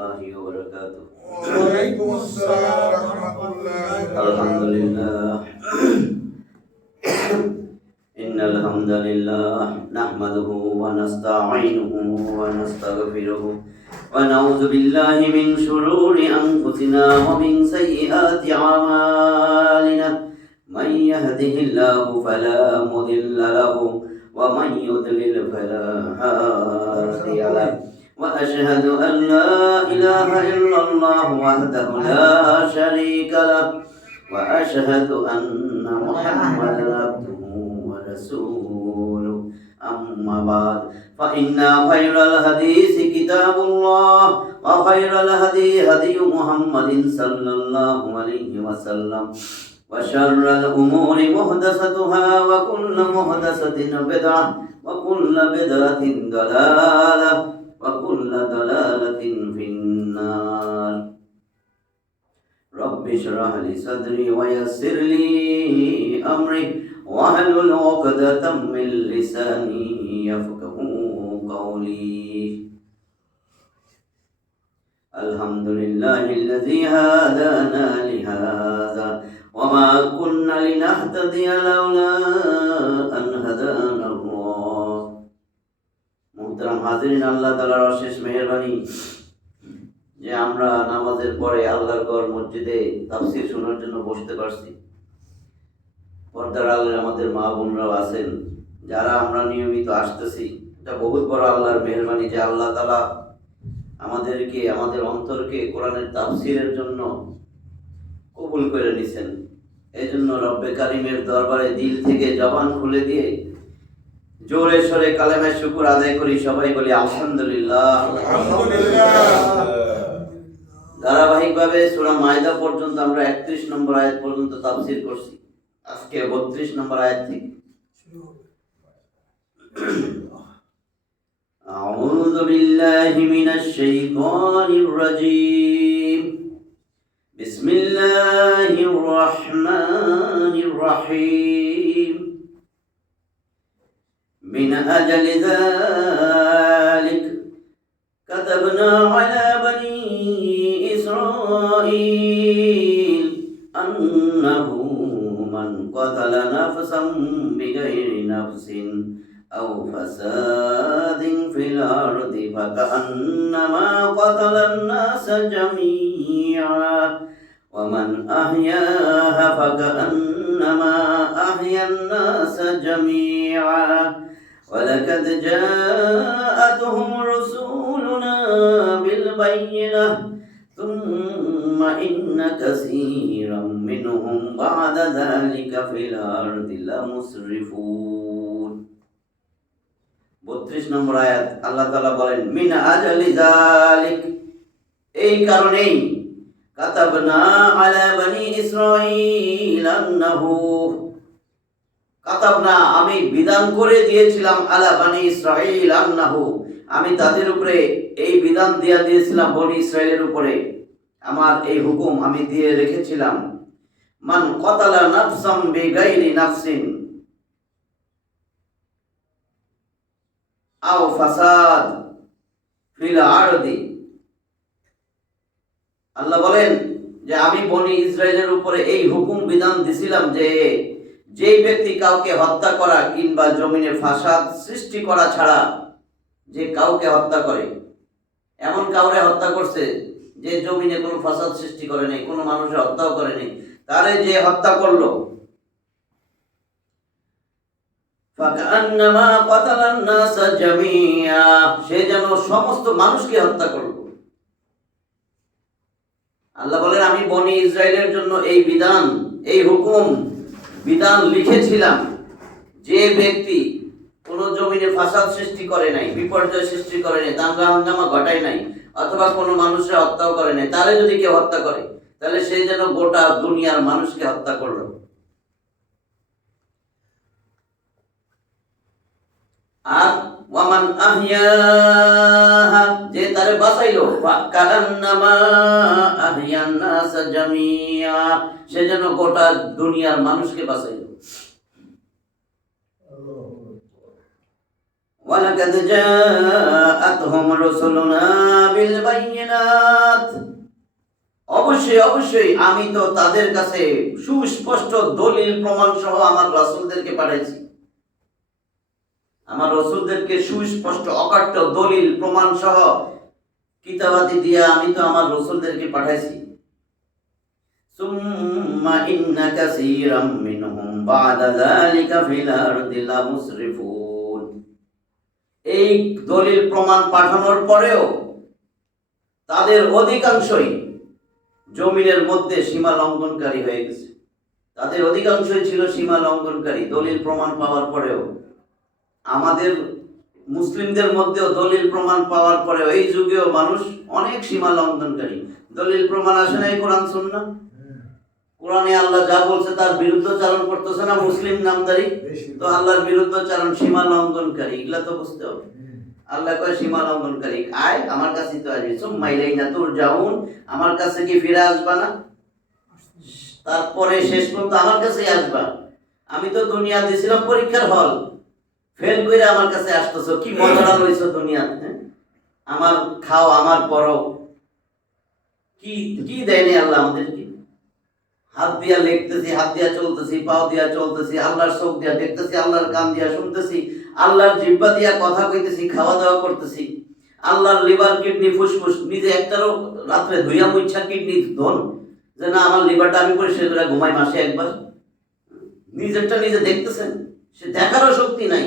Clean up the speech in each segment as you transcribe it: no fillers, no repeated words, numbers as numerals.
الله وبركاته. وعليكم السلام ورحمة الله وبركاته. الحمد لله. إن الحمد لله نحمده ونستعينه ونستغفره ونعوذ بالله من شرور أنفسنا ومن سيئات أعمالنا. من يهده الله فلا مضل له ومن يضلل فلا هادي له. وأشهد أن لا إله إلا الله وحده لا شريك له وأشهد أن محمدا عبده ورسوله. أما بعد فإن خير الحديث كتاب الله وخير الهدي هدي محمد صلى الله عليه وسلم وشر الأمور محدثاتها وكل محدثة بدعة وكل بدعة ضلالة وكل ضلالة في النار. رب اشرح لي صدري ويسر لي أمري واحلل عقدة من لساني يفقهوا قولي. الحمد لله الذي هدانا لهذا وما كنا لنهتدي لولا أن هدانا الله. মুহতারাম হাজিরিন, আল্লাহ তাআলার অশেষ মেহেরবানি যে আমরা নামাজের পরে আল্লাহর ঘর মসজিদে তাফসীর শোনার জন্য বসতে পারছি। পর্দার আড়ালে আমাদের মা বোনরাও আছেন, যারা আমরা নিয়মিত আসতেছি। এটা বহুত বড় আল্লাহর মেহেরবানি যে আল্লাহ তাআলা আমাদেরকে, আমাদের অন্তরকে কোরআনের তাফসীরের জন্য কবুল করে নিছেন। এই জন্য রব্বে কারিমের দরবারে দিল থেকে জবান খুলে দিয়ে জোরে সরে কালেমায়ে শুকর আদায় করি। সবাই বলি আলহামদুলিল্লাহ। ধারাবাহিকভাবে সূরা মায়দা পর্যন্ত আমরা 31 নম্বর আয়াত পর্যন্ত তাফসীর করছি। আজকে 32 নম্বর আয়াত থেকে আউযু বিল্লাহি মিনাশ শাইতানির রাজীম। বিসমিল্লাহির রাহমানির রাহিম। من أجل ذلك كتبنا على بني إسرائيل أنه من قتل نفسا بغير نفس أو فساد في الأرض فكأنما قتل الناس جميعا ومن أحياها فكأنما أحيا الناس جميعا ولقد جاءتهم رسولنا بالبينة ثم إن كثيرا منهم بعد ذلك في الأرض لمسرفون. 32 নম্বর আয়াত আল্লাহ তাআলা বলেন মিন আজলি যালিক, এই কারণেই কাতাবনা আলা বনি ইসরাঈল আন্নাহু, কাতাবনা আমি বিধান করে দিয়েছিলাম, আলা বনি ইসরাঈল আন্নাহু আমি তাদের উপরে এই বিধান দিয়েছিলাম, বনি ইসরাইলের উপরে আমার এই হুকুম আমি দিয়ে রেখেছিলাম। মান কতালা নাফসাম বিগাইরি নাফসিন আও ফাসাদ ফিল আরদি, আল্লাহ বলেন যে আমি বনি ইসরাইলের উপরে এই হুকুম বিধান দিছিলাম যে যেই ব্যক্তি কাউকে হত্যা করা কিংবা জমিনে ফাসাদ সৃষ্টি করা ছাড়া যে কাউকে হত্যা করে, এমন কাউরে হত্যা করছে যে জমিনে কোনো ফাসাদ সৃষ্টি করে নাই, কোনো মানুষের হত্যাও করে নাই, তারে যে হত্যা করলো ফাকান্নামা কাতালান নাস জামিয়া, সে যেন সমস্ত মানুষকে হত্যা করলো। আল্লাহ বলেন আমি বনি ইসরাইলের জন্য এই বিধান, এই হুকুম বিধান লিখেছিলাম যে ব্যক্তি কোনো জমিনে ফাসাদ সৃষ্টি করে নাই, বিপর্যয় সৃষ্টি করে নাই, দাঙ্গা হাঙ্গামা ঘটায় নাই, অথবা কোনো মানুষের হত্যাও করে নাই, তারে যদি কেউ হত্যা করে তাহলে সে যেন গোটা দুনিয়ার মানুষকে হত্যা করলো। আর ওয়ামান আহইয়াহা, যে তারে বাঁচাইলো, ফাকান্নামা আহইয়ান নাস জামিয়া, সে যেন গোটা দুনিয়ার মানুষকে বাঁচাইলো। ওয়ালাকাদ জাআতহুম রাসূলুনা বিল বায়িনাত, অবশ্যই অবশ্যই আমি তো তাদের কাছে সুস্পষ্ট দলিল প্রমাণ সহ আমার রাসূলদেরকে পাঠাইছি। আমার রাসূলদেরকে সুস্পষ্ট অকাট্য দলিল প্রমাণ সহ কিতাবাদি দিয়া আমি তো আমার রাসূলদেরকে পাঠাইছি। সুম্মা ইন্না কাসীরাম মিনহুম বা'দা যালিকা ফিল আরদি লামুসরিফুন, এই দলিল প্রমাণ পাঠানোর পরেও তাদের অধিকাংশই জমিনের মধ্যে সীমা লঙ্ঘনকারী হয়ে গেছে। তাদের অধিকাংশই ছিল সীমা লঙ্ঘনকারী দলিল প্রমাণ পাওয়ার পরেও। আমাদের মুসলিমদের মধ্যেও দলিল প্রমাণ পাওয়ার পরেও এই যুগেও মানুষ অনেক সীমা লঙ্ঘনকারী। দলিল প্রমাণ আসে না কোরআন সুন্নাহ? কোরআনে আল্লাহ যা বলছে তার বিরুদ্ধচারণ করতেছে না মুসলিম নামদারি, তো আল্লাহর বিরুদ্ধচারণ সীমা লঙ্ঘনকারী, এগুলা তো বুঝতে হবে। আল্লাহ কয় সীমা লঙ্ঘনকারী আয় আমার কাছে তো আসবি, সুম্মা ইলাইনা তুরজাউন, আমার কাছে কি ফিরে আসবা না? তারপরে শেষ পর্যন্ত আমার কাছেই আসবা। আমি তো দুনিয়া দিয়েছিলাম পরীক্ষার হল, ফেল করে আমার কাছে আসতেছো, কি মজাটা লইছো দুনিয়াতে? আমার খাও আমার পরো, কি কি দেয়নি আল্লাহ আমাদেরকে? হাত দিয়া লিখতেছি, হাত দিয়া চলতেছি, পাও দিয়া চলতেছি, আল্লাহর চোখ দিয়া দেখতেছি, আল্লাহর কান দিয়া শুনতেছি, আল্লাহর জিহ্বা দিয়া কথা কইতেছি, খাওয়া দাওয়া করতেছি, আল্লাহর লিভার কিডনি ফুসফুস নিজে একটারও রাত্রে ধুইয়া মুইচ্ছা কিডনি ধন যে না আমার লিভারটা আমি পরিষ্কার করে ঘুমাই মাসে একবার। নিজেরটা নিজে দেখতেছেন, সে দেখারও শক্তি নাই।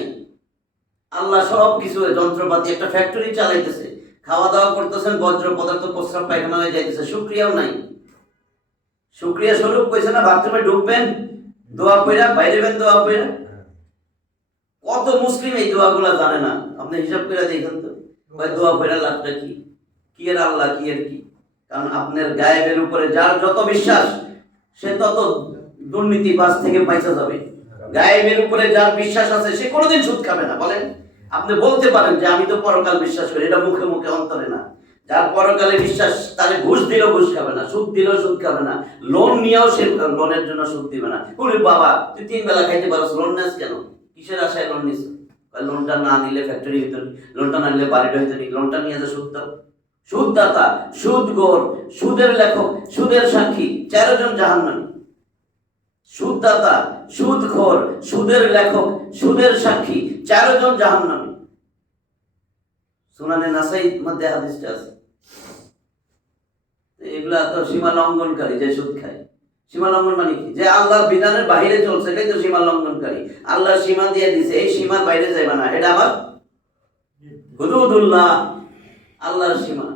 আল্লাহ সব কিছু যন্ত্রপাতি, একটা ফ্যাক্টরি চালাইতেছে, খাওয়া দাওয়া করতেছেন, বজ্র পদার্থ প্রস্রাব পায়খানা হয়ে যাইতেছে, শুকরিয়াও নাই। শুকরিয়া স্বরূপ কইছে না বাথরুমে ঢুকবেন দোয়া কইরা, বাইরেবেন দোয়া কইরা। কত মুসলিম এই দোয়াগুলা জানে না, আপনি হিসাব করে দেখেন তো। ভাই দোয়া কইরা লাভটা কি? কি এর আল্লাহ, কি এর কি? কারণ আপনার গায়েবের উপরে যার যত বিশ্বাস সে তত দুর্নীতিবাজ থেকে পয়সা যাবে। গায়েবের উপরে যার বিশ্বাস আছে সে কোনোদিন সুদ খাবে না। বলেন, আপনি বলতে পারেন যে আমি তো পরকাল বিশ্বাস করি, এটা মুখে মুখে অন্তরে না। যার পরকালে বিশ্বাস তারে ঘুষ দিলেও ঘুষ খাবে না, সুদ দিলেও সুদ খাবে না, লোন নিয়েও সে লোনের জন্য সুদ দিবে না। ওরে বাবা, তুই 3 বেলা খাইতে পারছ, লোন নেস কেন? কিসের আশায় লোন নিস? লোনটা না নিলে ফ্যাক্টরি হইতো নি, লোনটা না নিলে বাড়িটা হইতো নি, লোনটা নিয়ে যে সুদ দাও। সুদদাতা, সুদগোর, সুদের লেখক, সুদের সাক্ষী, 4 জন জাহান্নামী। সুদদাতা, সুদখোর, সুদের লেখক, সুদের সাক্ষী, 4 জন জাহান্নামী। সুনানে নাসাই মধ্যে হাদিসটা আছে। এগুলা তো সীমা লঙ্ঘনকারী, যে সুদ খায়। সীমা লঙ্ঘন মানে কি? যে আল্লাহর বিধানের বাইরে চলছে, এটাই তো সীমা লঙ্ঘনকারী। আল্লাহ সীমা দিয়ে দিছে, এই সীমার বাইরে যাবে না, এটা আবার হুদুদুল্লাহ, আল্লাহর সীমা।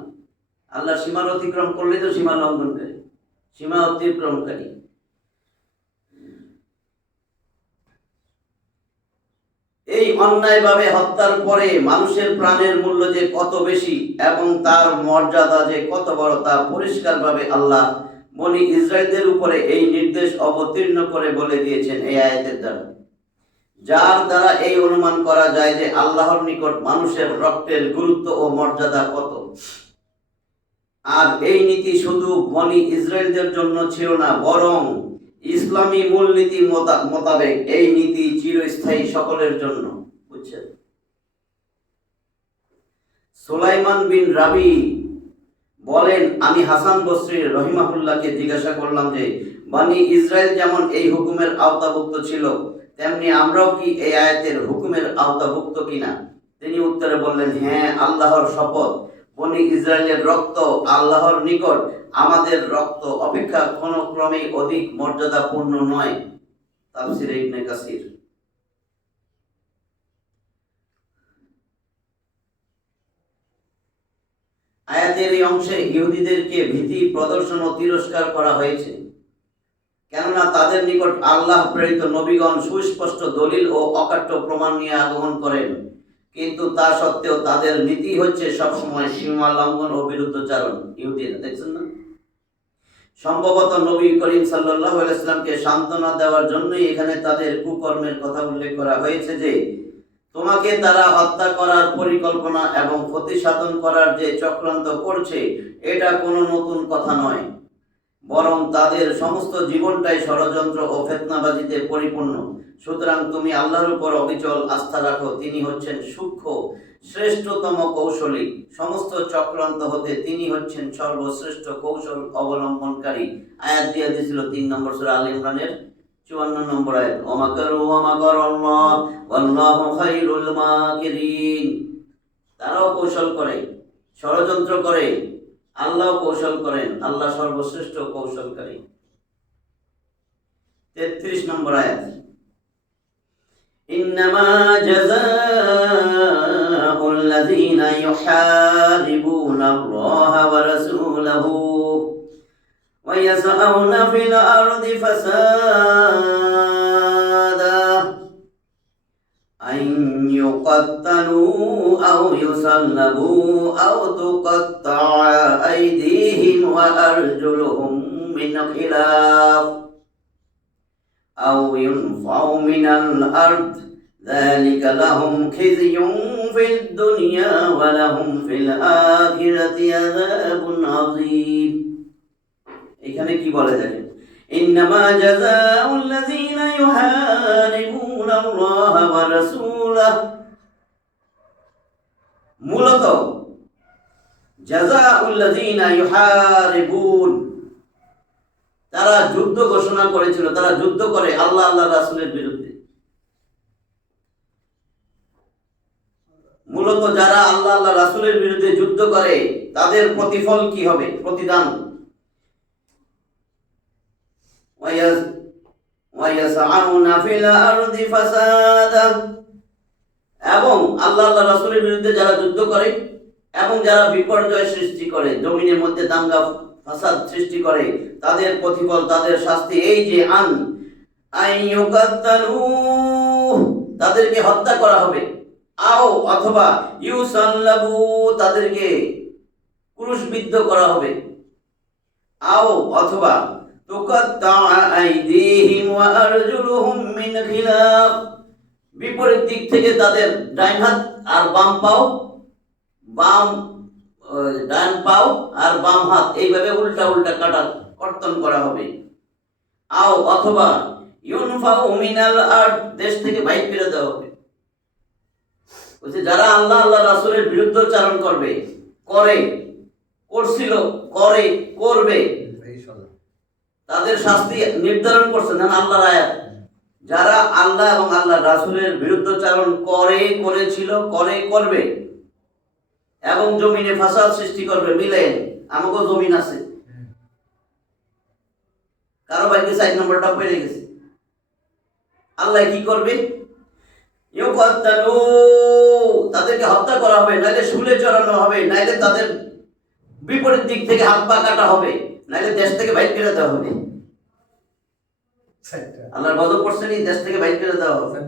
আল্লাহর সীমার অতিক্রম করলে তো সীমা লঙ্ঘনকারী, সীমা অতিক্রমকারী। এই অন্যায়ভাবে হত্যার পরে মানুষের প্রাণের মূল্য যে কত বেশি এবং তার মর্যাদা যে কত বড় তা পরিষ্কারভাবে আল্লাহ বনি ইসরায়েলদের উপরে এই নির্দেশ অবতীর্ণ করে বলে দিয়েছেন এই আয়াতের দ্বারা, যার দ্বারা এই অনুমান করা যায় যে আল্লাহর নিকট মানুষের রক্তের গুরুত্ব ও মর্যাদা কত। আর এই নীতি শুধু বনি ইসরায়েলদের জন্য ছিল না, বরং ইসলামী মূলনীতি মোতাবেক এই নীতি চিরস্থায়ী সকলের জন্য। বুঝছেন? সুলাইমান বিন রাবি বলেন, আমি হাসান বসরি রহিমাহুল্লাহকে জিজ্ঞাসা করলাম যে বনি ইসরায়েল যেমন এই হুকুমের আওতাভুক্ত ছিল, তেমনি আমরাও কি এই আয়াতের হুকুমের আওতাভুক্ত কিনা? তিনি উত্তরে বললেন, হ্যাঁ, আল্লাহর শপথ, বনি ইসরায়েলের রক্ত আল্লাহর নিকট আমাদের রক্ত অপেক্ষা কোনো ক্রমেই অধিক মর্যাদাপূর্ণ নয়। তাফসীরে ইবনে কাসির। আয়াতের এই অংশে ইহুদিদেরকে ভীতি প্রদর্শন ও তিরস্কার করা হয়েছে, কেননা তাদের নিকট আল্লাহ প্রেরিত নবীগণ সুস্পষ্ট দলিল ও অকাট্য প্রমাণ নিয়ে আগমন করেন, কিন্তু তা সত্ত্বেও তাদের নীতি হচ্ছে সবসময় সীমা লঙ্ঘন ও বিরুদ্ধচারণ। ইহুদিরা, দেখছেন না? সম্ভবত নবী করিম সাল্লাল্লাহু আলাইহি ওয়াসাল্লামকে সান্ত্বনা দেওয়ার জন্যই এখানে তাদের কুকর্মের কথা উল্লেখ করা হয়েছে যে তোমাকে তারা হত্যা করার পরিকল্পনা এবং ক্ষতি সাধন করার যে চক্রান্ত করছে এটা কোনো নতুন কথা নয়, বরং তাদের সমস্ত জীবনটাই ষড়যন্ত্র ও ফিতনাবাজিতে পরিপূর্ণ। সুতরাং তুমি আল্লাহর উপর অবিচল আস্থা রাখো, তিনি হচ্ছেন সূক্ষ্ম শ্রেষ্ঠতম কৌশলী, সমস্ত চক্রান্ত হতে তিনি হচ্ছেন সর্বশ্রেষ্ঠ কৌশল অবলম্বনকারী। আয়াত দিয়ে দিয়েছিল 3 নম্বর সূরা আল ইমরানের 54 নম্বর আয়াত, ওয়ামাকারু ওয়ামাকারাল্লাহ ওয়াল্লাহু খায়রুল মাকিরিন। তারাও কৌশল করে, ষড়যন্ত্র করে, আল্লাহ কৌশল করেন, আল্লাহ সর্বশ্রেষ্ঠ কৌশলকারী। 33 নম্বর আয়াত, ইন্নামা জাযাউল লাযীনা ইউহারিবুনাল্লাহা ওয়া রাসূলাহু ওয়া ইয়াসআউনা ফিল আরদি ফাসাদা আন ইউকাত্তালু আও ইউসাল্লাবু আও তুকাত্তা'a আইদিহিম ওয়া আরজুলুহুম মিন খিলাফ আও ইউনফাউ মিনাল আরদ যালিকা লাহুম খিযুন ফিদ দুনিয়া ওয়া লাহুম ফিল আখিরাতি আযাবুন আযীম। এখানে কি বলে দেখেন, ইন্নামা জাযাউল লাযীনা ইউহারিবুনাল্লাহা ওয়া রাসূলাহু, মূলত জাযাউল লাযীনা ইউহারিবুন, তারা যুদ্ধ ঘোষণা করেছিল, তারা যুদ্ধ করে আল্লাহ আল্লাহ রাসূলের বিরুদ্ধে। মূলত যারা আল্লাহ আল্লাহ রাসূলের বিরুদ্ধে যুদ্ধ করে তাদের প্রতিফল কি হবে, প্রতিদান, ওয়ায়াসআউনা ফিল আরদি ফাসাদা, এবং আল্লাহ আল্লাহ রাসূলের বিরুদ্ধে যারা যুদ্ধ করে এবং যারা বিপর্যয় সৃষ্টি করে, জমিনের মধ্যে দাঙ্গা ফাসাদ সৃষ্টি করে, তাদের প্রতিফল, তাদের শাস্তি এই যে আইয়ুকাত্তালু, তাদেরকে হত্যা করা হবে, আও অথবা ইউসাল্লাবু, তাদেরকে ক্রুশবিদ্ধ করা হবে, আও অথবা তুকাত্তা'a আইদিহিম ওয়া আরজুলুহুম মিন খিলাফ, বিপরীত দিক থেকে তাদের ডান হাত আর বাম পাও, ডান পাও আর বাম হাত এইভাবে উল্টা উল্টা কর্তন করা হবে, আও অথবা ইউনফাউ মিনাল আরদ, দেশ থেকে বাইর করে দেওয়া হবে। বলছে যারা আল্লাহ আল্লাহ রাসূলের বিরুদ্ধাচরণ করবে, করছিল, করবে, তাদের শাস্তি নির্ধারণ করছেন আল্লাহর আয়াত। যারা আল্লাহ এবং আল্লাহ রাসূলের বিরুদ্ধাচরণ করেছিল, করবে এবং জমিনে ফাসাদ সৃষ্টি করবে, মিলেন আমাকে জমিন আছে, কারো ভাগ্যে 4 নম্বরটা পড়ে গেছে। আল্লাহ কি করবে, ইউকাত্তালু, তাদেরকে হত্যা করা হবে, নাইলে শুলে চড়ানো হবে, নাইলে তাদের বিপরীত দিক থেকে হাত পা কাটা হবে, নাইলে দেশ থেকে বাইর করে দেওয়া হবে। আল্লাহর গজব পড়ছে নি, দেশ থেকে বাইর করে দেওয়া হবে,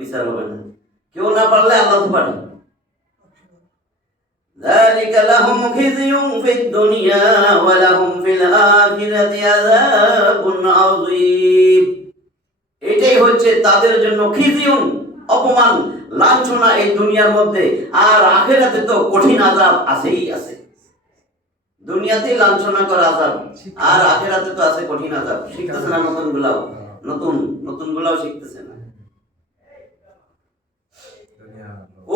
বিচার হবে না। কেউ না পারলে আল্লাহ তো পারে। যালিকা লাহুম খিযুন ফিদ দুনিয়া ওয়া লাহুম ফিল আখিরাতি আযাবুন আযীম। এটাই হচ্ছে তাদের জন্য খিযুন, অপমান, লাঞ্ছনা এই দুনিয়ার মধ্যে, আর আখিরাতে তো কঠিন আযাব আছেই আছে। দুনিয়াতেই লাঞ্ছনা করা আযাব, আর আখিরাতে তো আছে কঠিন আযাব। শিখতেছে না নতুন গুলাও শিখতেছে না।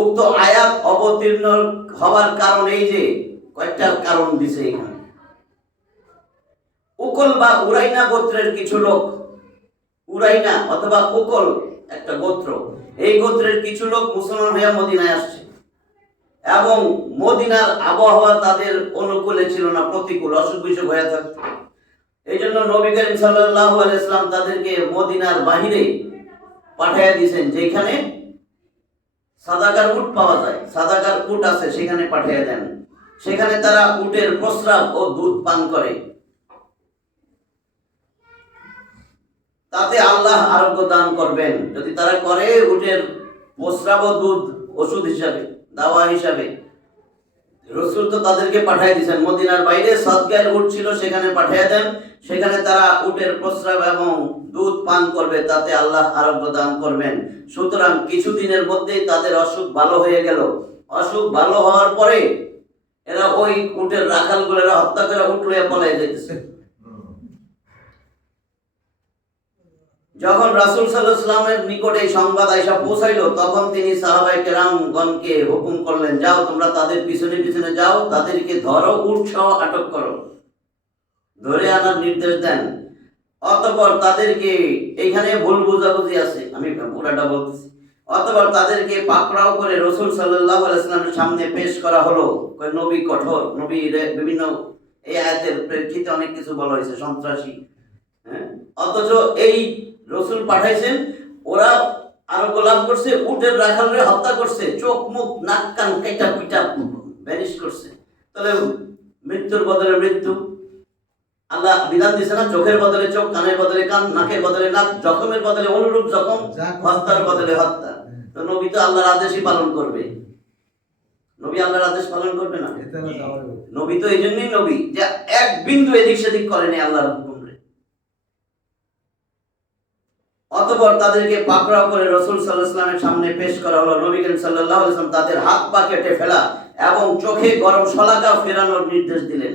উক্ত আয়াত অবতীর্ণ হওয়ার কারণ এই যে কয়েকটা কারণ দিছে এখানে। উকল বা উরাইনা গোত্রের কিছু লোক, উরাইনা অথবা উকল একটা গোত্র, এই গোত্রের কিছু লোক মুসলমান হয়ে মদিনায় আসছে এবং মদিনার আবহাওয়া তাদের অনুকূলে ছিল না, প্রতিকূল, অসুখ বিসুখ হয়ে থাকত। এই জন্য নবী করিম সাল্লাল্লাহু আলাইহি ওয়াসাল্লাম তাদেরকে মদিনার বাহিরে পাঠিয়ে দিয়েছেন, যেখানে সাদাকার উট পাওয়া যায়, সাদাকার উট আছে, সেখানে পাঠিয়ে দেন। সেখানে তারা উটের প্রস্রাব ও দুধ পান করে, তাতে আল্লাহ আরোগ্য দান করবেন। যদি তারা করে, উটের প্রস্রাব ও দুধ ওষুধ হিসাবে, দাওয়া হিসাবে, রাসূল তো তাদেরকে পাঠিয়ে দিয়েছেন। মদিনার বাইরে সাদগার উট ছিল, সেখানে পাঠিয়ে দেন। সেখানে তারা উটের প্রস্রাব এবং দুধ পান করবে, তাতে আল্লাহ আরোগ্য দান করবেন। সুতরাং কিছুদিনের মধ্যেই তাদের অসুখ ভালো হয়ে গেল। অসুখ ভালো হওয়ার পরে এরা ওই উটের রাখাল গুলোরা হত্যা করে উট লইয়া পলাই যাইতেছে। যখন রাসূল সাল্লাল্লাহু আলাইহি ওয়াসাল্লামের নিকটে এই সংবাদ আইসা পৌঁছাইলো, তখন তিনি সাহাবায়ে কেরামগণকে হুকুম করলেন, যাও তোমরা তাদের পিছনে পিছনে যাও, তাদেরকে ধরো, উট সহ আটক করো। ধরে আনার নির্দেশ দেন। অতঃপর তাদেরকে, এইখানে ভুল বুঝাবুঝি আছে, আমি পুরাটা বলতেছি। অতঃপর তাদেরকে পাকড়াও করে রাসূল সাল্লাল্লাহু আলাইহি ওয়াসাল্লামের সামনে পেশ করা হলো। নবী কঠোর, নবী বিভিন্ন এই আয়াতের প্রেক্ষিতে অনেক কিছু বলা হয়েছে, সন্ত্রাসী। হ্যাঁ, অথচ এই রাসূল পাঠাইছেন, ওরা আরোগ্য লাভ করছে, উটের রাখালরে হত্যা করছে, চোখ মুখ নাক কান কেটা পিটা ভ্যানিশ করছে। তাহলে মৃত্যুর বদলে মৃত্যু। আল্লাহ বিধান দিছে না, চোখের বদলে চোখ, কানের বদলে কান, নাকের বদলে নাক, জখমের বদলে অনুরূপ জখম, হত্যার বদলে হত্যা। তো নবী তো আল্লাহর আদেশই পালন করবে। নবী আল্লাহর আদেশ পালন করবে না? নবী তো এই জন্যই নবী, যে এক বিন্দু এদিক সেদিক করেনি আল্লাহর হুকুমে। অতঃপর তাদেরকে পাকড়াও করে রাসূল সাল্লাল্লাহু আলাইহি ওয়াসাল্লামের সামনে পেশ করা হলো। নবী করিম সাল্লাল্লাহু আলাইহি ওয়াসাল্লাম তাদের হাত পা কেটে ফেলা এবং চোখে গরম শলাকা ফেরানোর নির্দেশ দিলেন।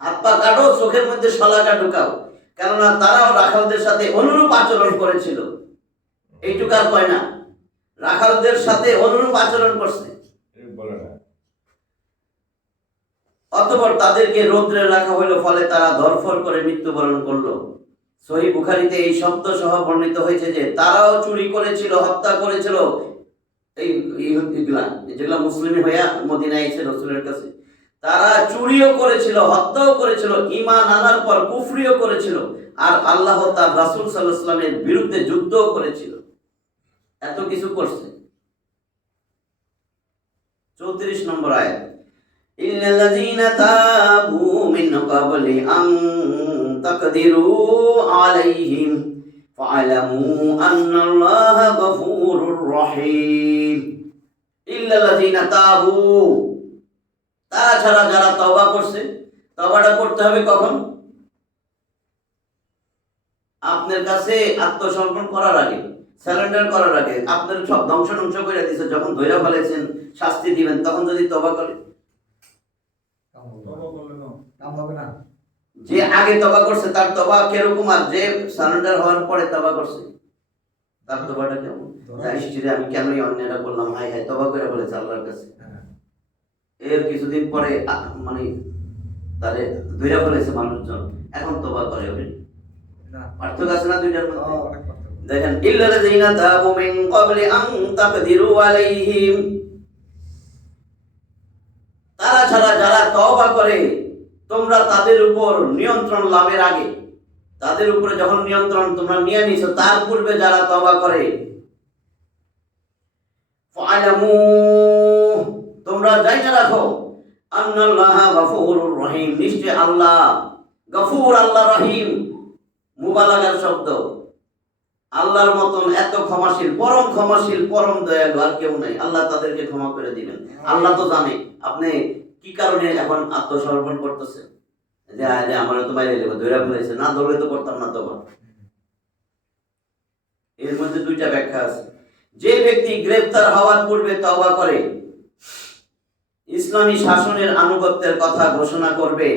হাত পা কাটো, চোখের মধ্যে শলাকা ঢুকাও, কেননা তারাও রাখালদের সাথে অনুরূপ আচরণ করেছিল। এইটুকু আর কয় না, রাখালদের সাথে অনুরূপ আচরণ করছে। অতঃপর তাদেরকে রৌদ্রে রাখা হইল, ফলে তারা ধরফর করে মৃত্যুবরণ করলো। সহিহ বুখারীতে এই শব্দ সহ বর্ণিত হয়েছে যে তারাও চুরি করেছিল, হত্যা করেছিল। এই যেগুলা মুসলিম হইয়া মদিনায় এসে রাসূলের কাছে, তারা চুরিও করেছিল, হত্যাও করেছিল, ঈমান আনার পর কুফরিও করেছিল, আর আল্লাহ তার রাসূল সাল্লাল্লাহু আলাইহি ওয়াসাল্লামের বিরুদ্ধে যুদ্ধও করেছিল। এত কিছু করছে। 34 নম্বর আয়াত, ইল্লাল্লাযীনা তাবু মিন ক্বাবলি আন তাকদিরু আলাইহিম ফা'লামু আন্নাল্লাহা গফুরুর রহিম। ইল্লাল্লাযীনা তাবু, তারা ছাড়া যারা তওবা করছে। তওবাটা করতে হবে কখন? আপনার কাছে আত্মসমর্পণ করার আগে, সারেন্ডার করার আগে। আপনার সব ধ্বংস করে দিয়েছে, যখন ধৈর্য ফেলেছেন, শাস্তি দিবেন, তখন যদি তওবা করে, যে আগে তওবা করছে তার তওবা কিরকম, আর যে সারেন্ডার হওয়ার পরে তওবা করছে তার তওবাটা কেমন? জানিস আমি কেনই অন্যটা করলাম, হাই হাই তওবা করে বলেছে আল্লাহর কাছে। এর কিছুদিন পরে মানে তারে ধৈর্য ফেলেছে মানুষজন, এখন তওবা করে। পার্থক্য আছে না দুইটার মধ্যে? দেখেন, ইল্লাল্লাযীনা তাবু মিন ক্বাবলি আন তাকদিরু আলাইহিম, তারা ছাড়া যারা তওবা করে তোমরা তাদের উপর নিয়ন্ত্রণ লাভের আগে, তাদের উপরে যখন নিয়ন্ত্রণ তোমরা নিয়ে নিছো, তার পূর্বে যারা তওবা করে, ফা'লামু, তোমরা জাইনা রাখো, আন্নাল্লাহা গফুরুর রহিম, নিশ্চয় আল্লাহ গফুর, আল্লাহ রহিম, মুবালাগার শব্দ। আল্লাহর মতন এত ক্ষমাশীল, পরম ক্ষমাশীল, পরম দয়ালু আর কেউ নাই। আল্লাহ তাদেরকে ক্ষমা করে দিবেন। আল্লাহ তো জানে আপনি কি কারণে এখন আত্মসমর্পণ করতেছেন, যে আমার তো বাইরে দেবো, ধৈর্য ফেলেছে না, দৌড়ে তো করতাম না তবা। এর মধ্যে দুইটা ব্যাখ্যা আছে। যে ব্যক্তি গ্রেফতার হওয়ার পূর্বে তওবা করে, ইসলামী শাসনের আনুগত্যের কথা ঘোষণা করবে,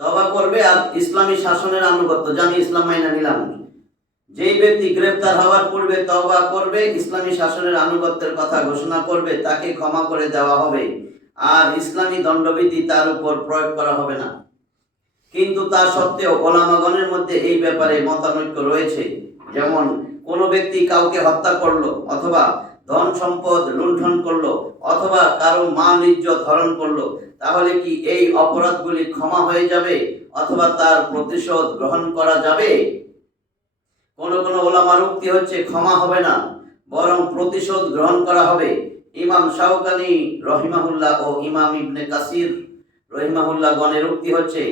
তওবা করবে আর ইসলামী শাসনের আনুগত্য, জানি ইসলাম মাইনা নিলাম। যেই ব্যক্তি গ্রেফতার হওয়ার পূর্বে তওবা করবে, ইসলামী শাসনের আনুগত্যের কথা ঘোষণা করবে, তাকে ক্ষমা করে দেওয়া হবে, আর ইসলামী দণ্ডবিধি তার উপর প্রয়োগ করা হবে না। কিন্তু তা সত্ত্বেও ওলামাগণের মধ্যে এই ব্যাপারে মতানৈক্য রয়েছে। যেমন কোন ব্যক্তি কাউকে হত্যা করলো, অথবা ধন সম্পদ লুণ্ঠন করলো, অথবা কারো মান ইজ্জত হরণ করলো, তাহলে কি এই অপরাধগুলি ক্ষমা হয়ে যাবে, অথবা তার প্রতিশোধ গ্রহণ করা যাবে? কোন কোন ওলামার উক্তি হচ্ছে ক্ষমা হবে না, বরং প্রতিশোধ গ্রহণ করা হবে। ইমাম শাওকানি রহিমাহুল্লাহ ও ইমাম ইবনে কাসির রহিমাহুল্লাহ গণের উক্তি হচ্ছে,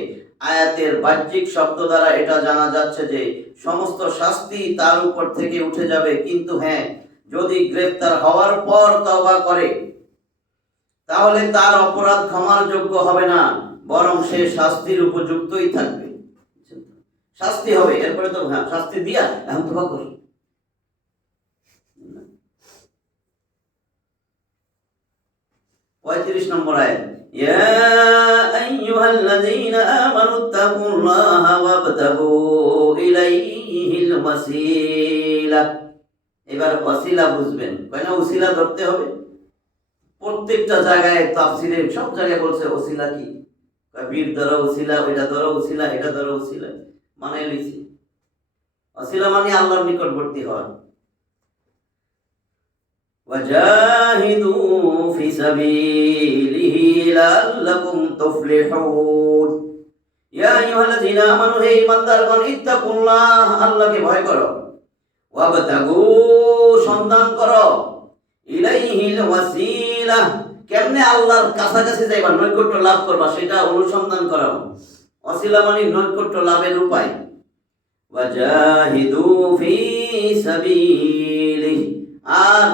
আয়াতের বাহ্যিক শব্দ দ্বারা এটা জানা যাচ্ছে যে সমস্ত শাস্তি তার উপর থেকে উঠে যাবে, কিন্তু হ্যাঁ, যদি গ্রেফতার হওয়ার পর তওবা করে তাহলে তার অপরাধ ক্ষমার যোগ্য হবে না, বরং সে শাস্তির উপযুক্তই থাকবে। শাস্তি হবে, এরপরে তো হ্যাঁ শাস্তি দিয়া এখন তওবা কর। 35 নম্বর আয়াত, ইয়া আইয়ুহাল্লাযীনা আমানুত্তাকুল্লাহা ওয়াবতাগু ইলাইহিল ওয়াসিলা। এবার ওয়াসিলা বুঝবেন, কয় না ওসিলা ধরতে হবে। প্রত্যেকটা জায়গায় তাফসীরে সব জায়গায় বলছে ওসিলা কি, বীর ধরো ওসিলা, ওইটা ধরো ওসিলা, এটা ধরো ওসিলা, মানে লিখছি ওসিলা মানে আল্লাহর নিকটবর্তী হওয়া। ওয়াজাহিদু ফি সাবিলিহি লাআল্লাকুম তুফলিহুন। ইয়া আইয়ুহাল্লাযীনা আমানু, হে ঈমানদারগণ, ইত্তাকুল্লাহ, আল্লাহকে ভয় করো, ওয়াবতাগু, সন্ধান করো, ইলাইহিল ওয়াসিলা, কেমনে আল্লাহর কাছাকাছি যাইবা, নৈকট্য লাভ করবা, সেটা অনুসন্ধান করো। ওয়াসিলা মানে নৈকট্য লাভের উপায়। ওয়াজাহিদু ফি সাবিলিহি, আর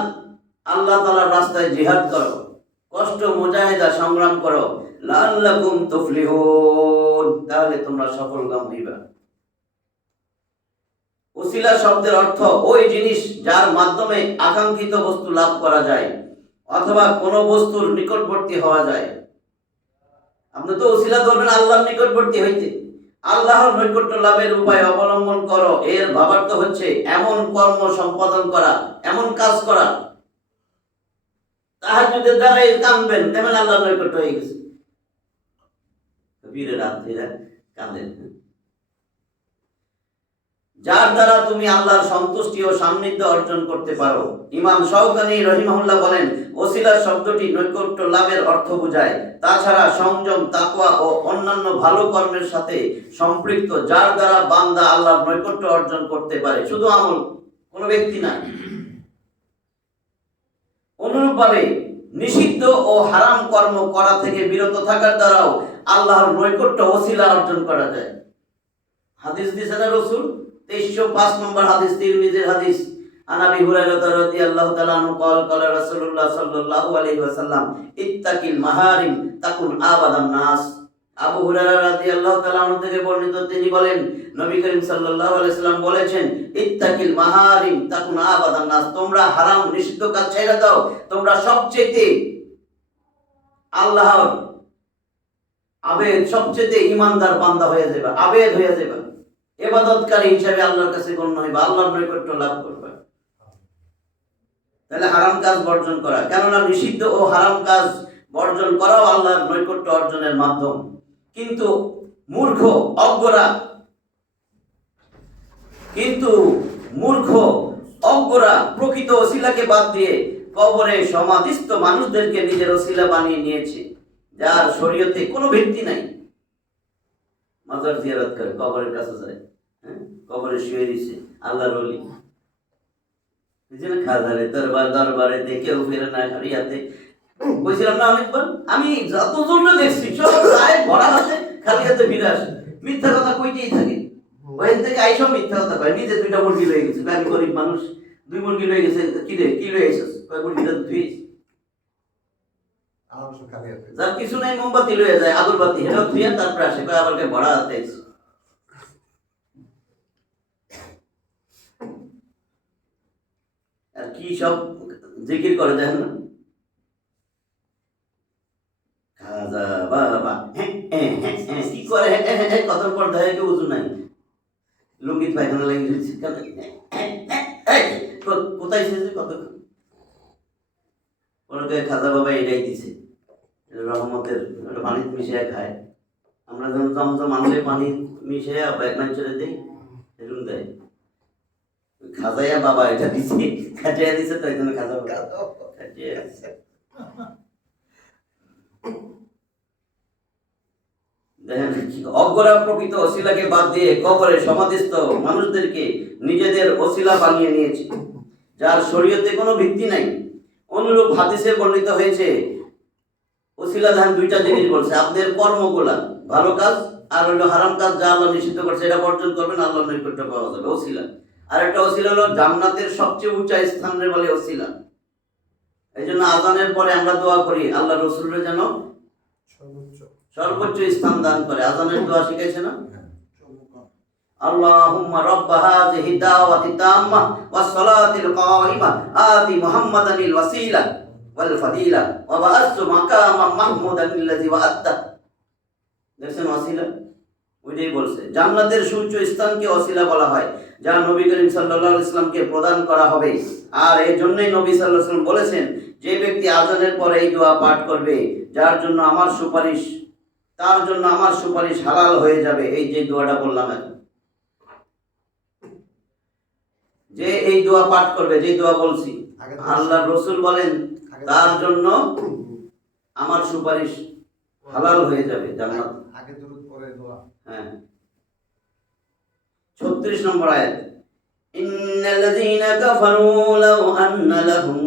আল্লাহ তাআলার রাস্তায় জিহাদ করো, কষ্ট মুজাহিদা সংগ্রাম করো, লাআল্লাকুম তুফলিহুন, তাহলে তোমরা সফলকাম হইবা। ওসিলা শব্দের অর্থ ওই জিনিস যার মাধ্যমে আকাঙ্ক্ষিত বস্তু লাভ করা যায় অথবা কোন বস্তুর নিকটবর্তী হওয়া যায়। আপনি তো ওসিলা ধরবেন আল্লাহর নিকটবর্তী হইতে, আল্লাহর নৈকট্য লাভের উপায় অবলম্বন করো। এর ভাবার্থ হচ্ছে এমন কর্ম সম্পাদন করা, এমন কাজ করা, তাহাজ্জুদের দ্বারা কাঁদবেন, তেমন আল্লাহর নৈকট্য হয়ে গেছে। বীরের রাত্রিরা কাঁদেন, যার দ্বারা তুমি আল্লাহর সন্তুষ্টি ও সান্নিধ্য অর্জন করতে পারো। ইমাম শাওকানী রহিমাহুল্লাহ বলেন, ওসিলা শব্দটি নৈকট্য লাভের অর্থ বোঝায়। তাছাড়া সংযম, তাকওয়া ও অন্যান্য ভালো কর্মের সাথে সম্পৃক্ত, যার দ্বারা বান্দা আল্লাহর নৈকট্য অর্জন করতে পারে, শুধু আমল, কোনো ব্যক্তি না। অনুরূপভাবে নিষিদ্ধ ও হারাম কর্ম করা থেকে বিরত থাকার দ্বারাও আল্লাহর নৈকট্য ওসিলা অর্জন করা যায়। হাদিস দিয়েছেন রাসূল 2305 নম্বর হাদিস, তিরমিজির হাদিস, আন আবি হুরায়রা রাদিয়াল্লাহু তাআলা আনহু قال قال রাসূলুল্লাহ সাল্লাল্লাহু আলাইহি ওয়াসাল্লাম, ইত্তাকিল মাহারিম তাকুন আবাদান নাস। আবু হুরায়রা রাদিয়াল্লাহু তাআলা আনহু থেকে বর্ণিত, তিনি বলেন, নবী করিম সাল্লাল্লাহু আলাইহি ওয়াসাল্লাম বলেছেন, ইত্তাকিল মাহারিম তাকুন আবাদান নাস, তোমরা হারাম নিষিদ্ধ কাজ ছেড়ে দাও, তোমরা সবচেয়ে আল্লাহর আবেদ, সবচেয়ে ঈমানদার বান্দা হয়ে যাবে, আবেদ হয়ে যাবে, ইবাদতকারী হিসেবে আল্লাহর কাছে গণ্য হইবে, আল্লাহর নৈকট্য লাভ করবে। তাহলে হারাম কাজ বর্জন করা, কেননা নিষিদ্ধ ও হারাম কাজ বর্জন করাও আল্লাহর নৈকট্য অর্জনের মাধ্যম। কিন্তু মূর্খ অজ্ঞরা প্রকৃত ওসিলাকে বাদ দিয়ে কবরে সমাধিস্থ মানুষদেরকে নিজের ওসিলা বানিয়ে নিয়েছে, যার শরীয়তে কোনো ভিত্তি নাই। মাজার জিয়ারত করে, কবরের কাছে যায়, কবরে শুয়ে দিছে আল্লাহর ওলি, খাজারে দরবারে কেউ ফেরে না খালি হাতে। বলছিলাম না অনেকবার, আমি যতজন দেখছি সব গায়ে ভরা হাতে, খালি হাতে ফিরে আসে, মিথ্যা কথা কইতেই থাকে। ওখান থেকে আইসব মিথ্যা কথা কয়, নিজে 2টা মুরগি লয়ে গেছে, আমি গরিব মানুষ, 2 মুরগি লয়ে গেছে, কি লয়ে এসেছ, কয় মুরগিটা ধুইস, যার কিছু নাই মোমবাতি লয়ে যায়, আগরবাতি, হেটাও ধুইয়া তারপরে আসে, কয় আবার ভরা হাতে আইছে। আর কি সব জিকির করে দেখেন না, খাজা বাবা কি করে, কতর পর দেয়, কেউ উজু নাই, লুঙ্গি পায়খানা লেগে গেছে, কোথায় এসেছে, কত খাজা বাবা এটাই দিছে, রহমতের পানি মিশিয়ে খায়। আমরা যখন জমজম আনলে পানি মিশিয়ে ব্যাগমান চলে দিই, এরকম দেয়। খাজাইয়া বাবা এটা দিছে, খাজাইয়া দিছে, তাই জন্য খাজা খাজিয়া দিছে। অজ্ঞরা প্রকৃত ওসিলাকে বাদ দিয়ে কবরে সমাধিস্থ মানুষদেরকে নিজেদের ওসিলা বানিয়ে নিয়েছে, যার শরীয়তে কোনো ভিত্তি নাই। অনুরূপ হাদিসে বর্ণিত হয়েছে, ওসিলা ধান 2টা জিনিস বলছে, আপনাদের কর্মগুলা, ভালো কাজ আর হলো হারাম কাজ, যা আল্লাহ নিষিদ্ধ করছে এটা বর্জন করবেন, আল্লাহর নৈকট্য পাওয়া যাবে, ওসিলা। আর একটা ওসিলা হলো জান্নাতের সবচেয়ে উঁচা স্থানের বলে ওসিলা। এই জন্য আজানের পরে আমরা দোয়া করি, আল্লাহ রসুলের যেন সর্বোচ্চ স্থান দান করে। আজানের দোয়া শিখাইছে না, আল্লাহুম্মা রাব্বা হাযিহি দাওয়াতি তাম্মা ওয়াস সালাতিল কায়িমা আতি মুহাম্মাদানিল ওয়াসিলা ওয়াল ফাদিলা ওয়া বা'আসতু মাকামান মাহমুদান আল্লাযী ওয়া'আদতা। দেখছেন ওয়াসিলা, ওইটাই বলছে জান্নাতের সুউচ্চ স্থানকে ওয়াসিলা বলা হয়, যা নবী করিম সাল্লাল্লাহু আলাইহি সাল্লামকে প্রদান করা হবে। আর এই জন্যই নবী সাল্লাল্লাহু আলাইহি সাল্লাম বলেছেন, যে ব্যক্তি আযানের পরে এই দোয়া পাঠ করবে, যার জন্য আমার সুপারিশ, তার জন্য আমার সুপারিশ হালাল হয়ে যাবে। এই যে দোয়াটা বললাম এখন, যে এই দোয়া পাঠ করবে, যে দোয়া বলছি, আল্লাহর রাসূল বলেন তার জন্য আমার সুপারিশ হালাল হয়ে যাবে জান্নাত। আগে দুরূদ পরে দোয়া। হ্যাঁ, 36 নম্বর আয়াত, ইন্নাল্লাযীনা কাফারু লাউ আন্না লাহুম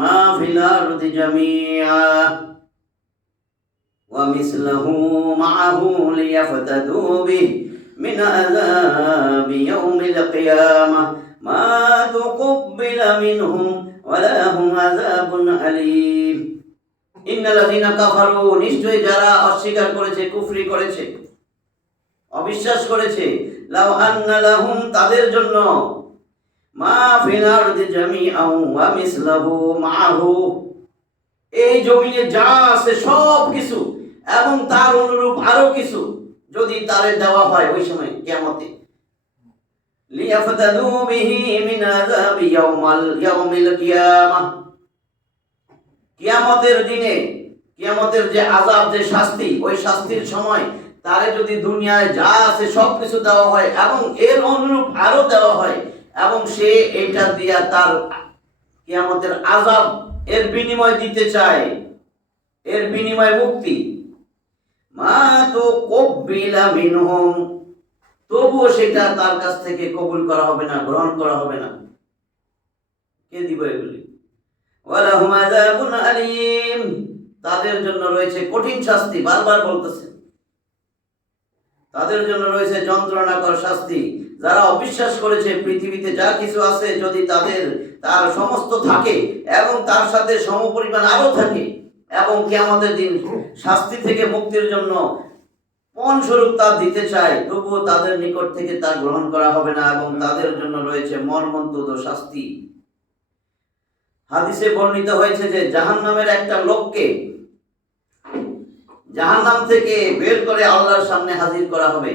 মা ফিল আরদি জামিআ ওয়া মিসলুহু মা'আহু লিয়াফতাদু বিহি মিন আযাবি ইয়াউমিল কিয়ামাহ মা তুকব্বিলা মিনহুম ওয়া লাহুম আযাবুন আলীম। ইন্নাল্লাযীনা কাফারু, নিশ্চয়ই যারা অস্বীকার করেছে, কুফরি করেছে, অবিশ্বাস করেছে, লাউ আন্না লাহুম, তাদের জন্য, মা ফিল আরদি জামিআন ওয়া মিসলুহু মা'আহু, এই জমিনে যা আছে সব কিছু এবং তার অনুরূপ আরো কিছু যদি তারে দেওয়া হয় ওই সময় কিয়ামতে, লিয়াফতাদু বিহি মিন আযাবি ইয়াউমিল কিয়ামাহ, কিয়ামতের দিনে, কিয়ামতের যে আযাব, যে শাস্তি, ওই শাস্তির সময় তারে যদি দুনিয়ায় যা আছে সব কিছু দেওয়া হয় এবং এর অনুরূপ আরো দেওয়া হয়, এবং সে এটা দিয়া তার কিয়ামতের আযাব এর বিনিময় দিতে চায়, এর বিনিময় মুক্তি, মা তুকব্বিলা মিনহুম, তবুও সেটা তার কাছ থেকে কবুল করা হবে না, গ্রহণ করা হবে না। কে দিব এগুলি? ওয়ালাহুম আযাবুন আলীম, তাদের জন্য রয়েছে কঠিন শাস্তি। বারবার বলতেছে তাদের জন্য রয়েছে যন্ত্রণাকর শাস্তি। যারা অবিশ্বাস করেছে, পৃথিবীতে যা কিছু আছে যদি তার সমস্ত থাকে এবং তার সাথে সমপরিমাণ আরো থাকে, এবং কিয়ামতের দিন শাস্তি থেকে মুক্তির জন্য পণ স্বরূপ তা দিতে চায়, তবুও তাদের নিকট থেকে তা গ্রহণ করা হবে না, এবং তাদের জন্য রয়েছে মর্মন্তুদ শাস্তি। হাদিসে বর্ণিত হয়েছে যে জাহান্নামের একটা লোককে জাহান্নাম থেকে বের করে আল্লাহর সামনে হাজির করা হবে।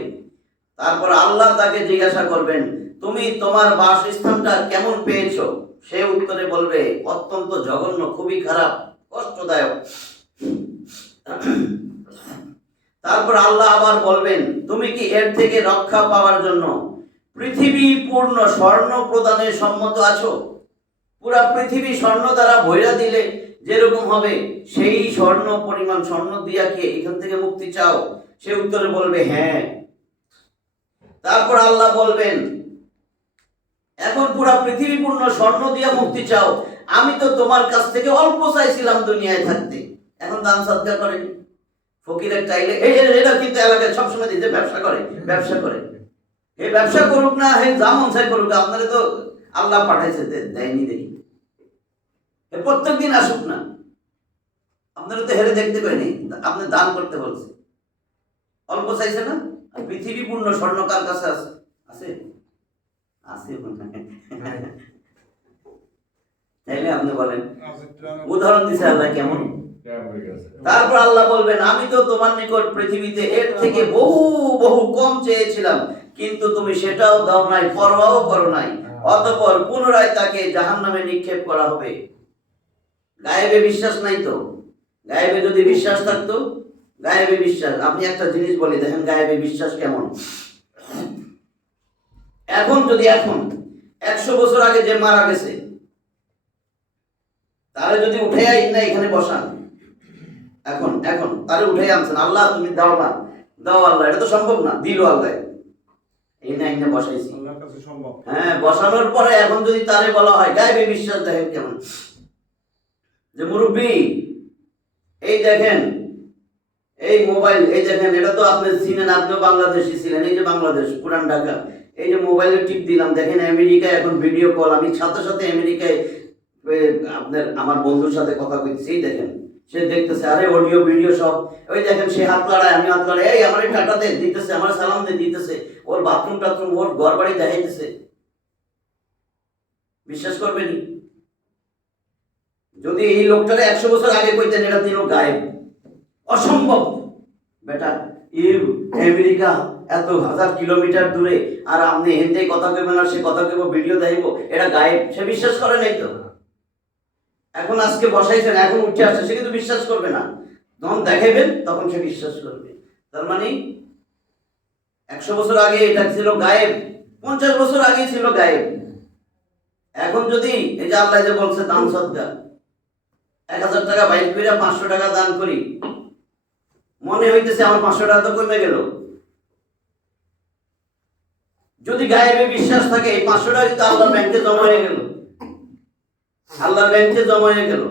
তারপর আল্লাহ তাকে জিজ্ঞাসা করবেন, তুমি তোমার বাসস্থানটা কেমন পেয়েছো? সে উত্তরে বলবে, অত্যন্ত জঘন্য, খুবই খারাপ, কষ্টদায়ক। তারপর আল্লাহ আবার বলবেন, তুমি কি এর থেকে রক্ষা পাওয়ার জন্য পৃথিবী পূর্ণ স্বর্ণ প্রদানে সম্মত আছো? পুরা পৃথিবী স্বর্ণ দ্বারা ভৈরা দিলে যেরকম হবে, সেই স্বর্ণ পরিমাণ স্বর্ণ দিয়া কি এখান থেকে মুক্তি চাও? সে উত্তরে বলবে হ্যাঁ। তারপর আল্লাহ বলবেন, এখন পুরা পৃথিবী পূর্ণ স্বর্ণ দিয়া মুক্তি চাও? আমি তো তোমার কাছ থেকে অল্প চাইছিলাম দুনিয়ায় থাকতে, এখন দান সদকা করেনি। ফকিরের চাইলে এটা কিন্তু এলাকায় সবসময় দিতে ব্যবসা করে, এই ব্যবসা করুক না, হে যেমন চাই করুক, আপনারা তো আল্লাহ পাঠাইছে, দেয়নি দেখি, প্রত্যেক দিন আসুক না, আপনারা তো হেরে দেখতে পাইনি, আপনি দান করতে বলছে, অল্প চাইছে না? আর পৃথিবী পূর্ণ স্বর্ণ কার কাছে আছে? আছে তাইলে আপনি বলেন, উদাহরণ দিছে আল্লাহ কেমন? তারপর আল্লাহ বলবেন, আমি তো তোমার নিকট পৃথিবীতে এর থেকে বহু বহু কম চেয়েছিলাম, কিন্তু তুমি সেটাও দাও নাই, পরোয়াও করো নাই। অতঃপর পুনরায় তাকে জাহান্নামে নিক্ষেপ করা হবে। গায়েবে বিশ্বাস নাই তো? গায়েবে যদি বিশ্বাস থাকতো, গায়েবে বিশ্বাস, আপনি একটা জিনিস বলি দেখেন গায়েবে বিশ্বাস কেমন। এখন 100 বছর আগে যে মারা গেছে, তারে যদি উঠে না এখানে বসান, এখন তারে উঠে আনছেন, আল্লাহ তুমি দাও না, দাও আল্লাহ, এটা তো সম্ভব না, দিল আল্লাহ, এই না বসাইছি, হ্যাঁ, বসানোর পরে এখন যদি তারে বলা হয়, গায়েবে বিশ্বাস দেখেন কেমন, যে মুরব্বী এই দেখেন এই মোবাইল, এই দেখেন, এটা তো আপনি চিনেন, আপনিও বাংলাদেশি ছিলেন, এই যে বাংলাদেশ পুরান ঢাকা, এই যে মোবাইলে টিপ দিলাম, দেখেন আমেরিকায় এখন ভিডিও কল, আমি সাথে সাথে আমেরিকায় আমার বন্ধুর সাথে কথা কইতেছি, দেখেন সে দেখতেছে, আরে অডিও ভিডিও সব, ওই দেখেন সে হাত লড়ায়, আমি হাত লড়াই, এই আমার টাটাতে দিতেছে, আমার সালাম দিতেছে, ওর বাথরুম টাথরুম, ওর ঘর বাড়ি দেখাইতেছে। বিশ্বাস করবেনি? যদি এই লোকটারে 100 বছর আগে কইতেন এটা তিনও গায়েব, অসম্ভব বেটা, আমেরিকা এত 1000 কিলোমিটার দূরে, আর আপনি হিন্দি কথা কইবেন আর সে কথা কইব, ভিডিও দেখাইব, এটা গায়েব, সে বিশ্বাস করে নাই তো। এখন আজকে বসাইছেন, এখন উঠে আসছে, সে কিন্তু বিশ্বাস করবে না। যখন দেখাইবেন তখন সে বিশ্বাস করবে। তার মানে 100 বছর আগে এটা ছিল গায়েব, 50 বছর আগে ছিল গায়েব। এখন যদি এই যে আল্লাহ যে বলছে দান সদকা, 1000 টাকা বাইর করে 500 টাকা দান করি, মনে হইতেছে আমার 500 টাকা তো কমে গেল। যদি গায়েবে বিশ্বাস থাকে, এই 500 টাকা কিন্তু আল্লাহর ব্যাংকে জমা হয়ে গেল, আল্লাহর ব্যাংকে জমা হয়ে গেল।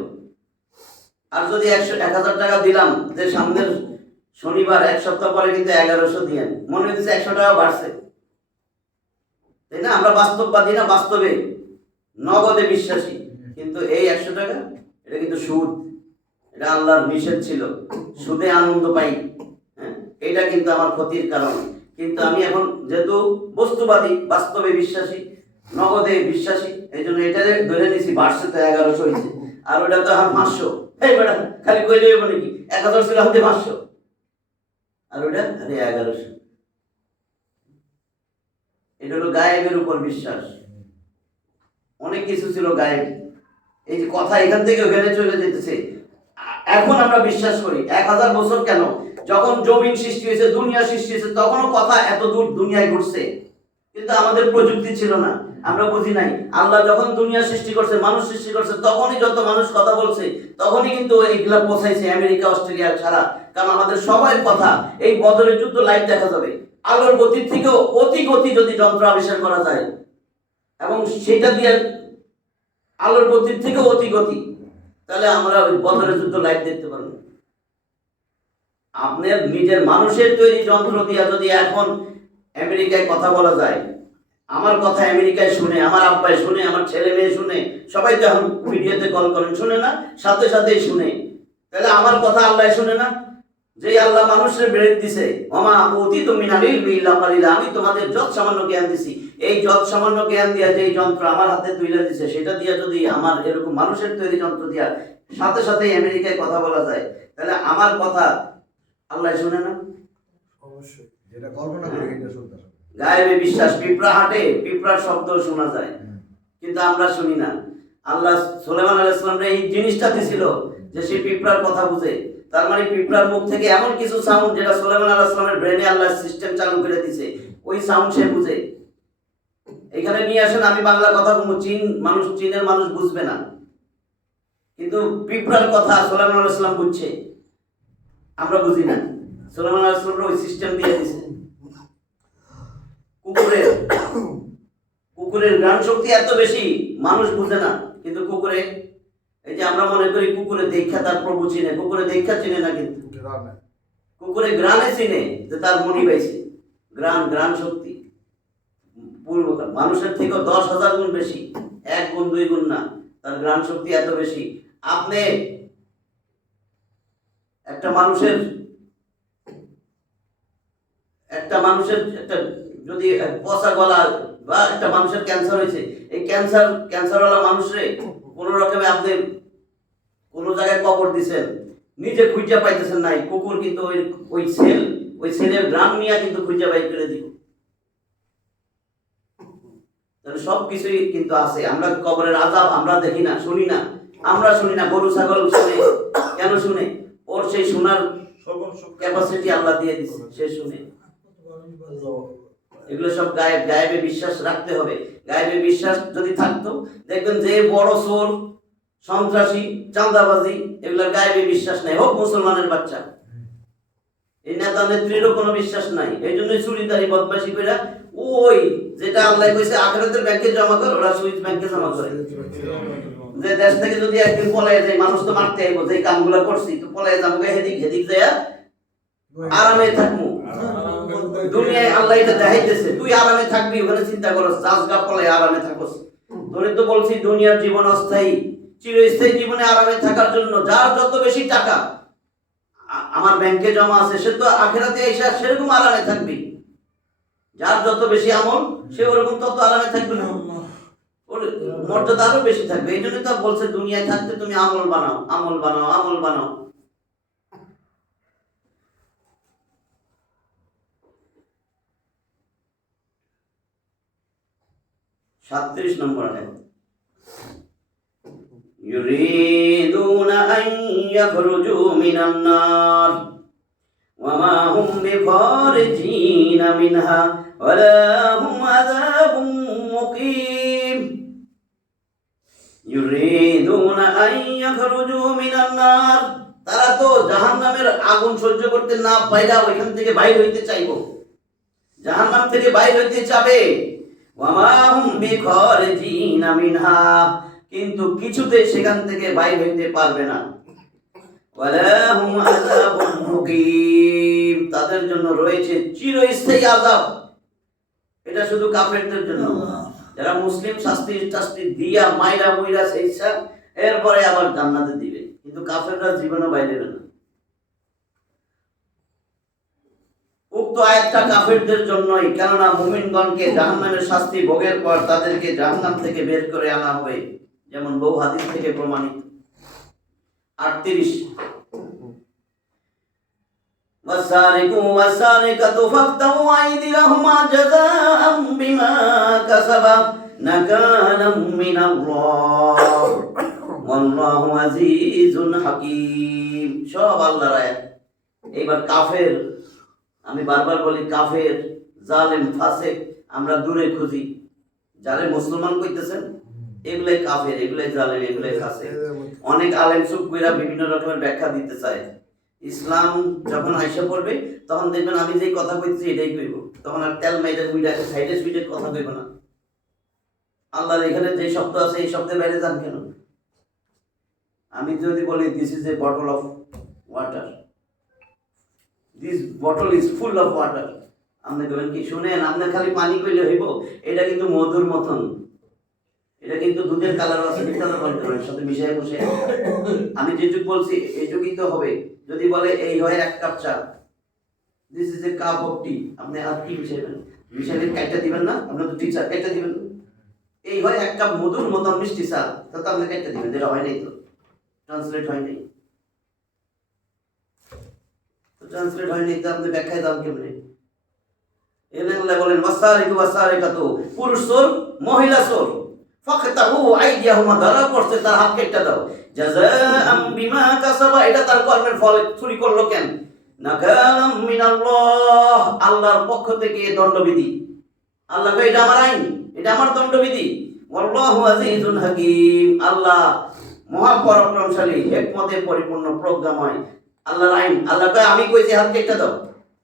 আর যদি 1000 টাকা দিলাম যে সামনের শনিবার 1 সপ্তাহ পরে কিন্তু 1100 দিয়ে, মনে হইতেছে 100 টাকা বাড়ছে, তাই না? আমরা বাস্তববাদী না, বাস্তবে নগদে বিশ্বাসী। কিন্তু এই 100 টাকা এটা কিন্তু সুদ, এটা আল্লাহর নিষেধ ছিল, সুদে আনন্দ পাই, হ্যাঁ, এটা কিন্তু আমার ক্ষতির কারণ। কিন্তু আমি এখন যেহেতু বস্তুবাদী, বাস্তবে বিশ্বাসী, নগদে বিশ্বাসী, এই জন্য এটা ধরে নিছি বাড়ছে তো 1100 হয়েছে, আর ওটা তো এখন 500। এই বেটা খালি কইলে হইব নাকি? 1000 ছিল হতে 500, আর ওটা আরে 1100। এটা হলো গায়েবের উপর বিশ্বাস। অনেক কিছু ছিল গায়েব, এই যে কথা এখান থেকে ওখানে চলে যেতেছে। এখন আমরা বিশ্বাস করি 1000 বছর কেন, যখন জমিন সৃষ্টি হয়েছে, দুনিয়া সৃষ্টি হয়েছে, তখনও কথা এত দূর দুনিয়ায় ঘুরছে, কিন্তু আমাদের প্রযুক্তি ছিল না, আমরা বুঝি নাই। আল্লাহ যখন দুনিয়া সৃষ্টি করছে, মানুষ সৃষ্টি করছে, তখনই যত মানুষ কথা বলছে, তখনই কিন্তু এইগুলা পৌঁছাইছে আমেরিকা, অস্ট্রেলিয়া ছাড়া। কারণ আমাদের সবার কথা, এই বদরের যুদ্ধ লাইভ দেখা যাবে। আলোর গতির থেকেও অতি গতি যদি যন্ত্র আবিষ্কার করা যায়, এবং সেটা দিয়ে আলোর গতির থেকেও অতি গতি, তাহলে আমরা ওই বদরের যুদ্ধ লাইভ দেখতে পারবো। আপনার নিজের মানুষের তৈরি যন্ত্র দিয়ে যদি এখন আমেরিকায় কথা বলা যায়, আমার কথা আমেরিকায় শুনে, আমার আব্বাই শুনে, আমার ছেলে মেয়ে শুনে, সবাই তো এখন ভিডিওতে কল করেন, শুনে না? সাথে সাথেই শুনে। তাহলে আমার কথা আল্লাহ শুনে না? যে আল্লাহ মানুষের ব্রেন দিছে, ওমা অতীত মিনালিল বিল্লাহ কালিলা, আমি তোমাদের যত সামান্য জ্ঞান দিছি, এই যত সামান্য জ্ঞান দিয়া যে যন্ত্র আমার হাতে তুলে দিছে, সেটা দিয়া যদি আমার এরকম মানুষের তৈরি যন্ত্র দিয়া সাথে সাথেই আমেরিকায় কথা বলা যায়, তাহলে আমার কথা আল্লাহ শুনে না? অবশ্যই, যেটা কল্পনা করি এটা শুনতে হবে। গায়েবে বিশ্বাস, পিঁপড়া হাঁটে, পিঁপড়ার শব্দ শোনা যায়, কিন্তু আমরা শুনি না। আল্লাহ সুলাইমান আলাইহিস সালামকে এই জিনিসটা দিছিল যে সে পিঁপড়ার কথা বুঝে। তার মানে পিঁপড়ার মুখ থেকে এমন কিছু সাউন্ড, যেটা সুলাইমান আলাইহিস সালামের ব্রেনে আল্লাহ সিস্টেম চালু করে দিয়েছে, ওই সাউন্ড সে বুঝে। এখানে নিয়ে আসেন, আমি বাংলা কথা বলবো, চীনের মানুষ বুঝবে না, কিন্তু পিঁপড়ার কথা সুলাইমান আলাইহিস সালাম বুঝছে, আমরা বুঝি না। সুলাইমান আলাইহিস সালাম ওই সিস্টেম দিয়ে দিয়েছে। কুকুরের ঘ্রাণ শক্তি এত বেশি, মানুষ বুঝে না, কিন্তু কুকুরে, এই যে আমরা মনে করি কুকুরে দেখা তার প্রভু চিনে, কুকুরে দেখা চিনে না, কিন্তু কুকুরে ঘ্রাণে চিনে যে তার মনি পাইছে। ঘ্রাণ শক্তি মানুষের থেকে 10,000 গুণ বেশি, 1 গুণ 2 গুণ না, তার ঘ্রাণ শক্তি এত বেশি। আপনি একটা মানুষের একটা যদি পচা গলা বা একটা মানুষের ক্যান্সার হয়েছে, এই ক্যান্সারওয়ালা মানুষরে কোন রকমে আপনি কোন জায়গায় কবর দিচ্ছেন, নিজে খুঁজে পাইতেছেন নাই, কুকুর কিন্তু ওই সেলের গ্রাম নিয়ে কিন্তু খুঁজে বাই করে দিব। তাহলে সবকিছুই কিন্তু আছে। আমরা কবরের আযাব আমরা দেখি না, শুনি না, আমরা শুনি না। গরু ছাগল শুনে, কেন শুনে? ওর সেই শোনার ক্যাপাসিটি আল্লাহ দিয়ে দিচ্ছে, সে শুনে। এগুলো সব গায়েবে বিশ্বাস রাখতে হবে। গায়েবে বিশ্বাস যদি থাকতো, দেখবেন যে বড় চোর, সন্ত্রাসী, চাঁদাবাজি, এগুলোর গায়েবে বিশ্বাস নাই, হোক মুসলমানের বাচ্চা। এই নেতা নেত্রীরও কোনো বিশ্বাস নাই, এই জন্যই চুরিদারি বদমাশি করে ওই যেটা আল্লাহ কইছে আখিরাতের ব্যাংকে জমা করে, ওরা সুইস ব্যাংকে জমা করে। যে দেশ থেকে যদি একদিন পলায় যায়, মানুষ তো মারতে আইব, যে কামগুলো করছি তো পলায় যাবো, হেদিক যায় আরামে থাকবো। দুনিয়ায় আল্লাহ এটা দেখাইতেছে, তুই আরামে থাকবি, ওখানে চিন্তা করস, চাষগা পলায় আরামে থাকস। ধরে তো বলছি দুনিয়ার জীবন অস্থায়ী, চিরস্থায়ী জীবনে আরামে থাকার জন্য যার যত বেশি টাকা আমার ব্যাংকে জমা আছে, সে তো আখিরাতে এসে সেরকম আরামে থাকবি। যার যত বেশি আমল, সে ওরকম তত আরামে থাকবে না। ওর মর্যাদা আরো বেশি থাকবে। এই জন্য তো বলছে দুনিয়ায় থাকতে তুমি আমল বানাও, আমল বানাও, আমল বানাও। সাতত্রিশ নম্বর আয়াত, ইউরিদুনা আন ইয়াখরুজু মিনান নার ওয়া মা হুম বিখারিজিনা মিনহা ওয়া লা হুম আযাবুম মুকিম। ইউরিদুনা আন ইয়াখরুজু মিনান নার, তারা তো জাহান্নামের আগুন সহ্য করতে না পাইরা ওইখান থেকে বাইর হইতে চাইবো, জাহান্নাম থেকে বাইর হইতে চাবে। ওয়া মা হুম বিখারিজিনা মিনহা, কিন্তু কিছুতে সেখান থেকে বাইর হইতে পারবে না। ওয়া লা হুম আযাবুম মুকিম, তাদের জন্য রয়েছে চিরস্থায়ী আযাব। এটা শুধু কাফেরদের জন্য। যারা মুসলিম শাস্তি দিয়া মাইরা মুইরা সেইসা এরপরে আবার জান্নাতে দিবে, কিন্তু কাফেররা জীবনে বাইরে না। উক্ত আয়াতটা কাফেরদের জন্যই, কেননা মুমিনগণকে জাহান্নামের শাস্তি ভোগের পর তাদেরকে জাহান্নাম থেকে বের করে আনা হবে, যেমন বহু হাদিস থেকে প্রমাণিত। 38, ওয়াসারিকু ওয়াসারিকাতু ফাকতাউ আইদিয়াহুমা জাযাআম বিমা কাসাবা নাকালাম মিনাল্লাহ ওয়াল্লাহু আজিজুন হাকীম। সব আল্লাহর আয়াত। এইবার কাফের, আমি বারবার বলি কাফের, জালেম, ফাসিক আমরা দূরে খুঁজি। যারা মুসলমান কইতেছেন এগুলাই কাফের, এগুলাই জালেম, এগুলাই ফাসিক। অনেক আলেম চুপ কইরা বিভিন্ন রকমের ব্যাখ্যা দিতে চায়। ইসলাম যখন আইসা পড়বে তখন দেখবেন আমি যেই কথা কইতেছি এটাই কইব, তখন আর তেল মাইদের মুইডাকে সাইডে সুইডে কথা কইব না। আল্লাহর এখানে যে শব্দ আছে এই শব্দের বাইরে যান কেন? আমি যদি বলি this is A bottle of water, this bottle is full of water, আপনি কইবেন কি শুনেন আপনি খালি পানি কইলে হইব? এটা কিন্তু মধুর মতন, এটা কিন্তু দুধের কালার আছে, কালার বলতে পারেন সাথে মিশাই বসে। আমি যেটুকু বলছি এইটুকুই তো হবে। যদি বলে এই হয় 1 কাপ চা, this is a cup of tea, আপনি আর কি মিশাইবেন? মিশাইলে কাইটা দিবেন না? আপনি তো টি চা কাইটা দিবেন। এই হয় 1 কাপ মধুর মতন মিষ্টি চা, তো আপনি কাইটা দিবেন। যেটা হয় নাই, তো ট্রান্সলেট হয় নাই, তো ট্রান্সলেট হয় নাই, তো আপনি ব্যাখ্যায় দাম কেমনে? এলেন বলেন ওয়াসারিকু ওয়াসারিকাতু, পুরুষ চোর মহিলা চোর, ফাকতাহু আইদিয়াহুমা, ধরা পড়ছে তার হাত কেটে দাও, জাযাআম বিমা কাসাবা, এটা তার কর্মের ফল। চুরি করলো কেন? নাকালাম মিনাল্লাহ, আল্লাহর পক্ষ থেকে দণ্ডবিধি। আল্লাহ কয় এটা আমার আইন, এটা আমার দণ্ডবিধি। ওয়াল্লাহু আজিজুন হাকীম, আল্লাহ মহাপরাক্রমশালী, হিকমতে পরিপূর্ণ, প্রজ্ঞাময়। আল্লাহর আইন, আল্লাহ কয় আমি কইছি হাত কেটে দাও।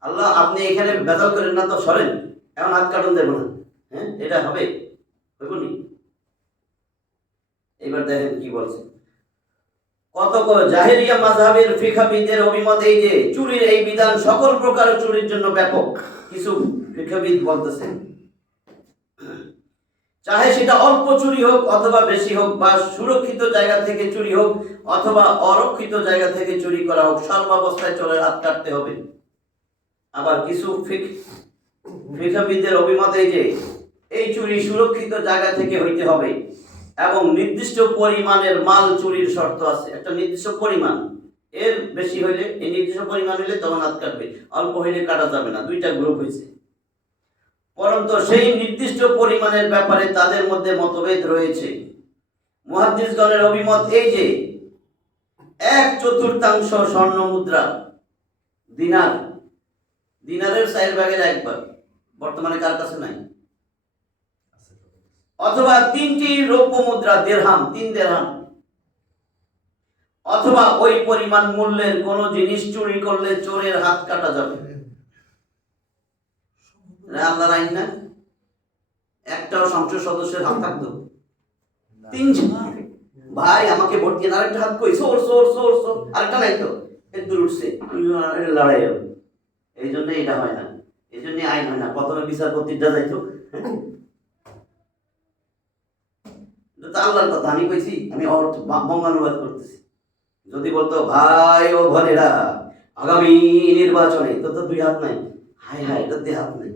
আল্লাহ আপনি এখানে বেজাল করেন না তো, সরেন, এখন হাত কাটুন দেব না। হ্যাঁ, এটা হবে? হইব নি? এবার দেখেন কি বলছে। কত জাহেরিয়া মাযহাবের ফিকহবিদদের অভিমত এই যে চুরির এই বিধান সকল প্রকার চুরির জন্য ব্যাপক। কিছু ফিকহবিদ বলতেছেন চাহে সেটা অল্প চুরি হোক অথবা বেশি হোক, বা সুরক্ষিত জায়গা থেকে চুরি হোক অথবা অরক্ষিত জায়গা থেকে চুরি করা হোক, সর্বাবস্থায় চোরের হাত কাটতে হবে। আবার কিছু ফিকহবিদদের অভিমত এই যে এই চুরি সুরক্ষিত জায়গা থেকে হইতে হবে এবং নির্দিষ্ট পরিমাণের মাল চুরির শর্ত আছে। একটা নির্দিষ্ট পরিমাণ, এর বেশি হইলে, এই নির্দিষ্ট পরিমাণ হইলে তখন হাত কাটবে, অল্প হইলে কাটা যাবে না। দুইটা গ্রুপ হয়েছে। পরন্তু সেই নির্দিষ্ট পরিমাণের ব্যাপারে তাদের মধ্যে মতভেদ রয়েছে। মুহাদ্দিসগণের অভিমত এই যে 1/4 স্বর্ণ মুদ্রা, দিনার, দিনারের 4/1 ভাগ বর্তমানে কার কাছে নাই, অথবা 3টি রৌপ্য মুদ্রা, দিরহাম, 3 দিরহাম, অথবা ওই পরিমাণ মূল্যের কোন জিনিস চুরি করলে চোরের হাত কাটা যাবে। আল্লাহর আইন না? একটাও সংসদ সদস্যের হাত থাকতো? 3 ভাই আমাকে ভোট দিয়ে আরেকটা হাত কই, সোর সোর সোর সোর, আরেকটা নাই তো, একটু উঠছে, লড়াই হবে। এই জন্য এটা হয় না, এই জন্য আইন হয় না। প্রথমে বিচারপতিটা যাইতো, আল্লাহর কথা আমি কইছি, আমি বঙ্গানুবাদ করতেছি। যদি বলতো ভাই ও বোনেরা আগামী নির্বাচনে, তো 2 হাত নাই, হাই হাই এটা 2 হাত নাই,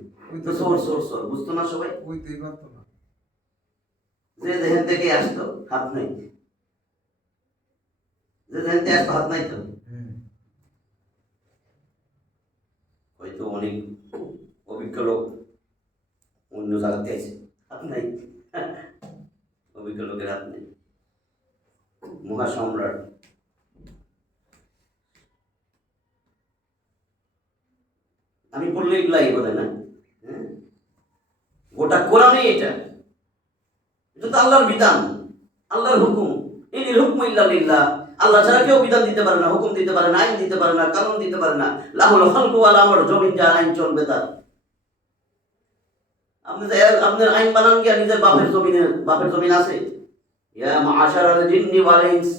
তো সোর সোর সোর, বুঝতো না সবাই? যে যেখান থেকে আসতো হাত নাই, যে যেখান থেকে আসতো হাত নাই তো, হয়তো অনেক অভিজ্ঞ লোক অন্য জায়গাতে আছে, হাত নাই, অভিজ্ঞ লোকের হাত নেই। মহাসম্রাট আমি বললে এগুলাই বলে না, হ্যাঁ, গোটা কোরআনে এটা তো আল্লাহর বিধান, আল্লাহর হুকুম। ইনিল হুকমু ইল্লা লিল্লাহ। আল্লাহ ছাড়া কেউ বিধান দিতে পারে না, হুকুম দিতে পারে না, আইন দিতে পারে না, কানুন দিতে পারে না। লাহুল খালকু ওয়াল আমর, জমিন যার আইন চলবে তার। আপনার আইন বানান গিয়া নিজের বাপের জমিন আছে। ইয়া মাআশারাল জিন্নি ওয়াল ইনস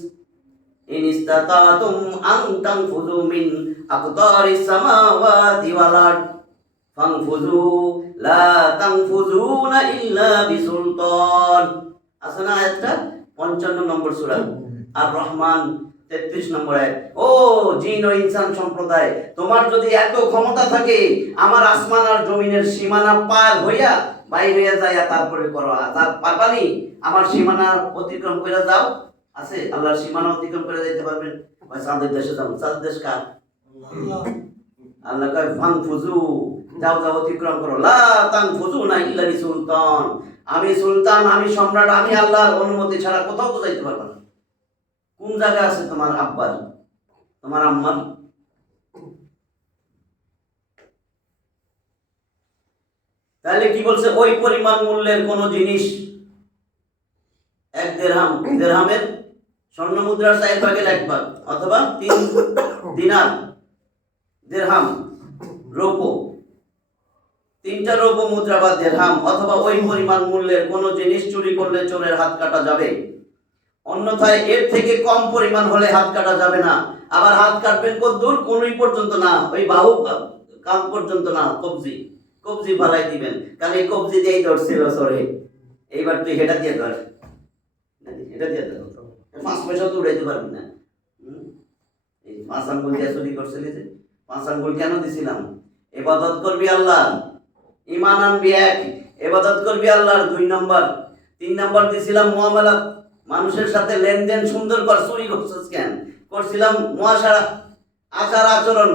ইন ইসতাতাতুম আন তানফুযু মিন আকতারিস সামাওয়াতি ওয়াল আরদ ফানফুযু লা তানফুযুনা ইল্লা বিসুলতান। আছে না আয়াতটা? 55 নম্বর সূরা আর রহমান 33 নম্বর আয়াত। ও জিন ও ইনসান সম্প্রদায়, তোমার যদি এত ক্ষমতা থাকে, আমার আসমান আর জমিনের সীমানা পার হইয়া বাইরে হইয়া যায় তারপরে করো। আর পারবানি আমার সীমানা অতিক্রম করে যাও? আছে আল্লাহর সীমানা অতিক্রম করে যাইতে পারবেন? ভাই চাঁদের দেশে যাও। চাঁদের দেশ কার? আল্লাহ কয় ফানফুযু, যাও যাও অতিক্রম করো। লা তানফুযুনা ইল্লা বিসুলতান, আমি সুলতান, আমি সম্রাট, আমি আল্লাহর অনুমতি ছাড়া কোথাও তো যাইতে পারবে না। কোন জায়গায় আছে তোমার আব্বার, তোমার আম্মার? তাহলে কি বলছে? ওই পরিমাণ মূল্যের কোন জিনিস, এক দেরহাম, দেরহামের স্বর্ণ মুদ্রার 1/4 অথবা 3 দিনার, দেরহাম রৌপ্য, 3টা রৌপ্য মুদ্রা বা দেরহাম অথবা ওই পরিমাণ মূল্যের কোন জিনিস চুরি করলে চোরের হাত কাটা যাবে। অন্যথায় এর থেকে কম পরিমাণ হলে হাত কাটা যাবে না। আবার হাত কাটবেন কতদূর? কোনই পর্যন্ত না, ওই বাহু কাঁধ পর্যন্ত না, কবজি ফালাই দিবেন। কারণ এই কবজি দিয়েই ধরছিল সরে, এইবার তুই হেটা দিয়ে ধর, এটা দিয়ে ধর, 5 পয়সা তো উড়াইতে পারবি না। এই 5 আঙ্গুল দিয়ে চুরি করছিলি যে, 5 আঙ্গুল কেন দিছিলাম? ইবাদত করবি আল্লাহ, ঈমান আনবি 1, ইবাদত করবি আল্লাহর 2 নম্বর, 3 নম্বর দিছিলাম মুআমালাত, মানুষের সাথে লেনদেন সুন্দর কর। চুরি করছিস কেন? করছিলাম মুআশারা, আচার আচরণ,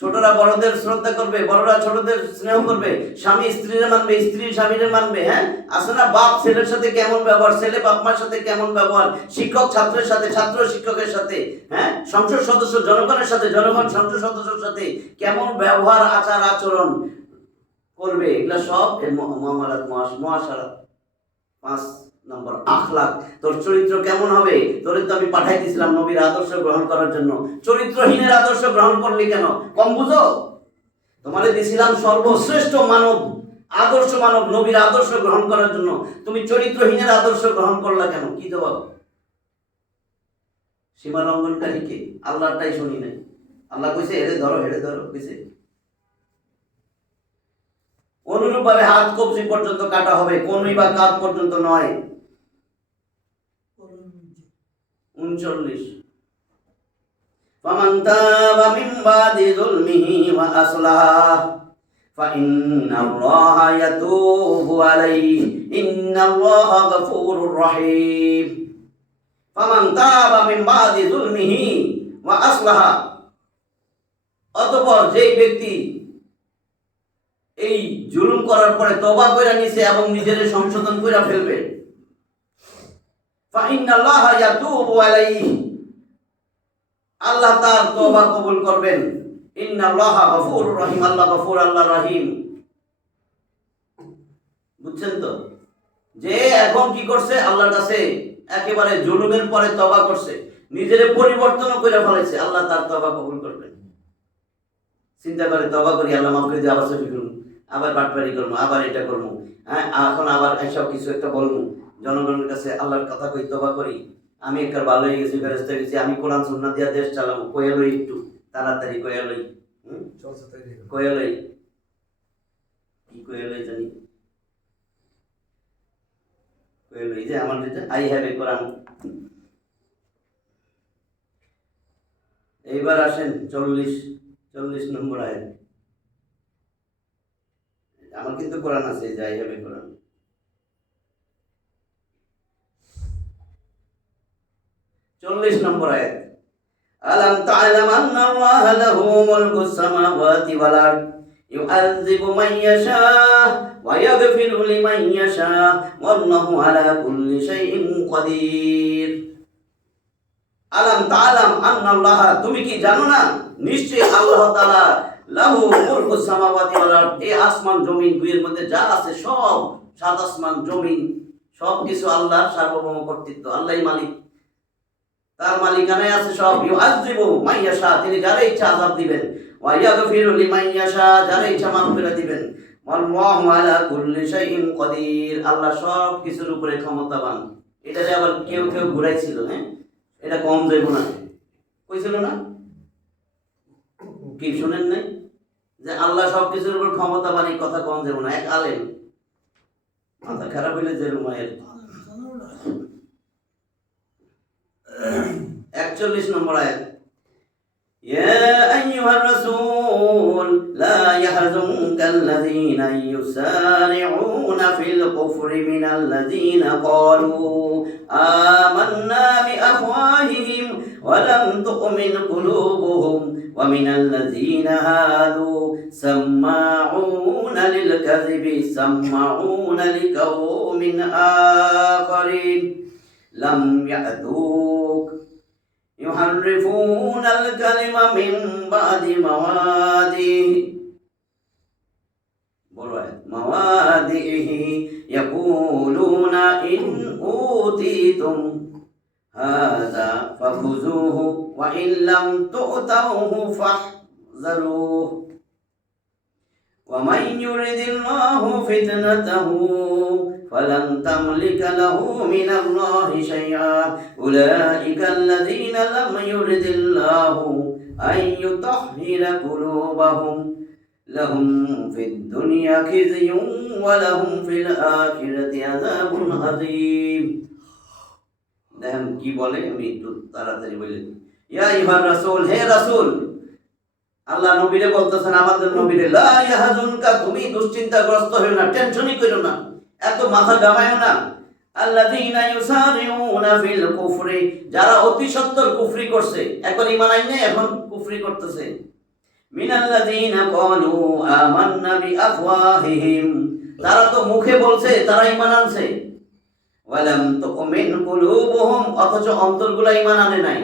ছোটরা বড়দের শ্রদ্ধা করবে, বড়রা ছোটদের স্নেহ করবে, স্বামী স্ত্রীর মানবে, স্ত্রী স্বামীর মানবে। হ্যাঁ, আছে না? বাপ ছেলের সাথে কেমন ব্যবহার, ছেলে বাপ মার সাথে কেমন ব্যবহার, শিক্ষক ছাত্রের সাথে, ছাত্র শিক্ষকের সাথে, হ্যাঁ, সংসদ সদস্য জনগণের সাথে, জনগণ সংসদ সদস্যের সাথে কেমন ব্যবহার আচার আচরণ করবে, এগুলা সব মুআমালাত, মুআশারা। 5 নম্বর আখলাক, তোর চরিত্র কেমন হবে? তোরে তো আমি পাঠাই দিয়েছিলাম নবীর আদর্শ গ্রহণ করার জন্য, চরিত্রহীনের আদর্শ গ্রহণ করলি কেন? কম বুঝো? তোমারে দিয়েছিলাম সর্বশ্রেষ্ঠ মানব, আদর্শ মানব, নবীর আদর্শ গ্রহণ করার জন্য, তুমি চরিত্রহীনের আদর্শ গ্রহণ করলা কেন? কি জবাব? সীমা লঙ্ঘনকারী কে? আল্লাহটাই শুনি নাই। আল্লাহ কইছে হেরে ধরো, হেরে ধরো কইছে। অনুরূপভাবে হাত কবজি পর্যন্ত কাটা হবে, কোনই বা কাঁধ পর্যন্ত নয়। 39 ফামান তাবা মিন বাদি যুলমিহি ওয়া আসলাহা ফাইন্নাল্লাহা ইয়াতুবু আলাইহি ইন্নাল্লাহা গফুরুর রহিম। ফামান তাবা মিন বাদি যুলমিহি ওয়া আসলাহা, অতঃপর যেই ব্যক্তি এই জুলুম করার পরে তওবা কইরা নিছে এবং নিজের সংশোধন কইরা ফেলবে, ফাইন্নাল্লাহা ইয়াতুবু আলাইহি, আল্লাহ তার তওবা কবুল করবেন। ইন্নাল্লাহা গফুরুর রহিম, আল্লাহ গফুর, আল্লাহ রহিম। বুঝছেন তো? যে এখন কি করছে? আল্লাহর কাছে একেবারে জুলুমের পরে তওবা করছে, নিজের পরিবর্তন করে ফেলেছে, আল্লাহ তার তওবা কবুল করবেন। চিন্তা করে তওবা করি, আল্লাহ মাফ করে দিয়ে আবার চুরি করবো, আবার বাটপারি করবো, আবার এটা করবো, হ্যাঁ, এখন আবার এসব কিছু একটা বলবো জনগণের কাছে। আল্লাহর কথা কই, তওবা করি, আমি একবার ভালো হয়ে গেছি, ফেরেশতা গেছি, আমি কোরআন সুন্নাহ দিয়া দেশ চালাবো, কইয়া লই একটু তাড়াতাড়ি, কইয়া লই, কইয়া লই, কি কইয়া লই জানি, কইয়া লই যে আমার যেটা আই হ্যাভ এ কোরআন। এইবার আসেন 40 নম্বর আয়াত। আমার কিন্তু কোরআন আছে, যে আই হ্যাভ এ কোরআন। 40 নম্বর আয়াত। আলাম তা'লাম আন্না আল্লাহা লাহু মুলকুস সামাওয়াতি ওয়াল আরদ ইউ'আযযিবু মান ইয়াশা ওয়া ইয়াগফিরু লিমান ইয়াশা ওয়াল্লাহু আলা কুল্লি শাইইন কাদির। আলাম তা'লাম আন্না আল্লাহা, তুমি কি জানো না নিশ্চয়ই আল্লাহ তাআলা লাহু মুলকুস সামাওয়াতি ওয়াল আরদ, এই আসমান জমিন দুইয়ের মধ্যে যা আছে সব, সাত আসমান জমিন সব কিছু আল্লাহর সার্বভৌম কর্তৃত্ব, আল্লাহই মালিক, তার মালিকানায় আছে সব। ইউ'আযযিবু মান ইয়াশা, তিনি যারে ইচ্ছা আযাব দিবেন, ওয়া ইয়াগফিরু লিমান ইয়াশা, যারে ইচ্ছা মাফ করে দিবেন। ওয়াল্লাহু আলা কুল্লি শাইইন কাদির, আল্লাহ সব কিছুর উপরে ক্ষমতাবান। এটারে আবার কেউ কেউ ঘুরাইছিল, হ্যাঁ এটা কম যাইব না, কইছিল না কি শুনেন নাই যে আল্লাহ সব কিছুর উপর ক্ষমতাবান, এই কথা কম যাইব না। এক আলেম মাথা খারাপ হইলে যে রুমায়ের 41 নম্বর আয়াত। ইয়া আইয়ুহার রাসূল লা ইয়াহজুনকাল্লাযীনা ইউসারিউনা ফিল কুফরি মিনাল্লাযীনা ক্বালু আমান্না বিআফওয়াহিহিম ওয়া লাম তু'মিন কুলুবুহুম ওয়া মিনাল্লাযীনা হাদু সাম্মাউনা লিল কাযিবি সাম্মাউনা লিকাওমিন আখারিন লাম ইয়াতুক ইউহাররিফুনাল কালিমা মিন বাদি মাওয়াদিহি ইয়াকুলুনা ইন উতিতুম হাযা ফাখুযুহু ওয়া ইন লাম তু'তাউহু ফাহযারুহু ওয়া মান ইউরিদিল্লাহু ফিতনাতাহু فلن تملك له من الله شيئا أولئك الذين لم يرد الله أن يطهر قلوبهم لهم في الدنيا خزي ولهم في الآخرة عذاب عظيم। দেখেন কি বলে, আমি একটু তাড়াতাড়ি বলে দিই। ইয়া আইয়ুহার রাসূল, হে রাসূল, আল্লাহ নবীরে বলতেছেন, আমাদের নবীরে, লা ইয়াহজুনকা, তুমি দুশ্চিন্তাগ্রস্ত হইও না, টেনশনই করো না, এত মাথা ঘামায়ও না। আল্লাযীনা ইউসারিউনা ফিল কুফরি, যারা অতি সত্বর কুফরি করছে, এখন ঈমান আইনে এখন কুফরি করতেছে। মিনাল্লাযীনা ক্বালু আমান্না বিআফওয়াহিহিম, তারা তো মুখে বলছে তারা ঈমান আনছে, ওয়া লাম তু'মিন কুলুবুহুম, অথচ অন্তরগুলো ঈমান আনে নাই।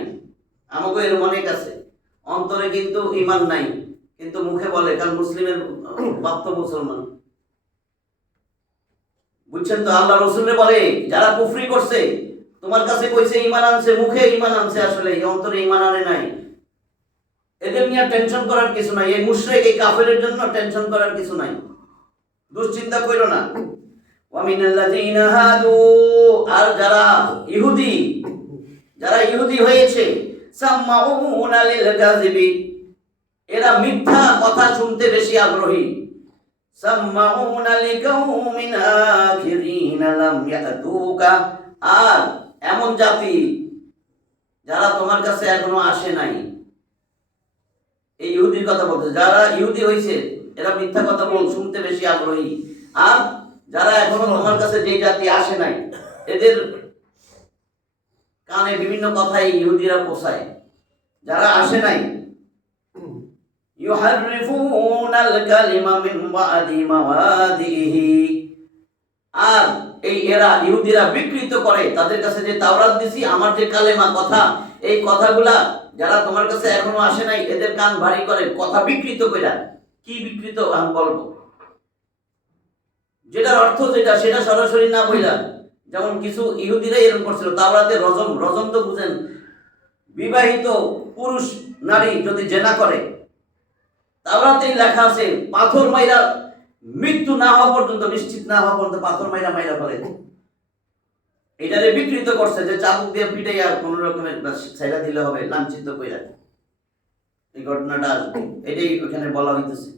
আমাকে এর অনেক আছে, অন্তরে কিন্তু ঈমান নাই, কিন্তু মুখে বলে, কারণ মুসলিমের বাপ তো মুসলমান, বুঝছেন তো। আল্লাহ রাসূল বলে যারা কুফরি করছে, তোমার কাছে কইছে ঈমান আনছে, মুখে ঈমান আনছে, আসলে অন্তরে ঈমান আনে নাই, এদের নিয়ে টেনশন করার কিছু নাই। এই মুশরিক, এই কাফেরের জন্য টেনশন করার কিছু নাই, দুশ্চিন্তা কইরো না। ওয়া মিনাল্লাযীনা হাদু, আর যারা ইহুদি, যারা ইহুদি হয়েছে, সাম্মাউনা লিল কাযিবি, এরা মিথ্যা কথা শুনতে বেশি আগ্রহী। সাম্মাউনা লিকাওমিন আখিরিন লাম ইয়াতুকা, আর এমন জাতি যারা তোমার কাছে এখনো আসে নাই। এই ইহুদির কথা বলতে, যারা ইহুদি হয়েছে এরা মিথ্যা কথা শুনতে বেশি আগ্রহী, আর যারা এখনো তোমার কাছে যে জাতি আসে নাই, এদের কানে বিভিন্ন কথাই ইহুদিরা পোষায়। যারা আসে নাই, ইউহাররিফুনাল কালিমা মিন বাদি মাওয়াদিহি, আর এই এরা ইহুদিরা বিকৃত করে, তাদের কাছে যে তাওরাত দিছি, আমার যে কালেমা কথা, এই কথাগুলা যারা তোমার কাছে এখনো আসে নাই, এদের কান ভারী করে, কথা বিকৃত কইরা। কি বিকৃত আমি বলবো, যেটার অর্থ যেটা সেটা সরাসরি না বইলা, যেমন কিছু ইহুদিরা এরকম করছিল। তাওরাতে রজম, রজম তো বুঝেন, বিবাহিত পুরুষ নারী যদি জেনা করে, তাওরাতেই লেখা আছে পাথর মাইরা, মৃত্যু না হওয়া পর্যন্ত, নিশ্চিত না হওয়া পর্যন্ত পাথর মাইরা মাইরা ফেলে। এটারে বিকৃত করছে যে চাবুক দিয়ে পিটাইয়া কোন রকমের ছেড়া দিলে হবে, লাঞ্ছিত কইরা। এই ঘটনাটা এটাই ওখানে বলা হইতেছে।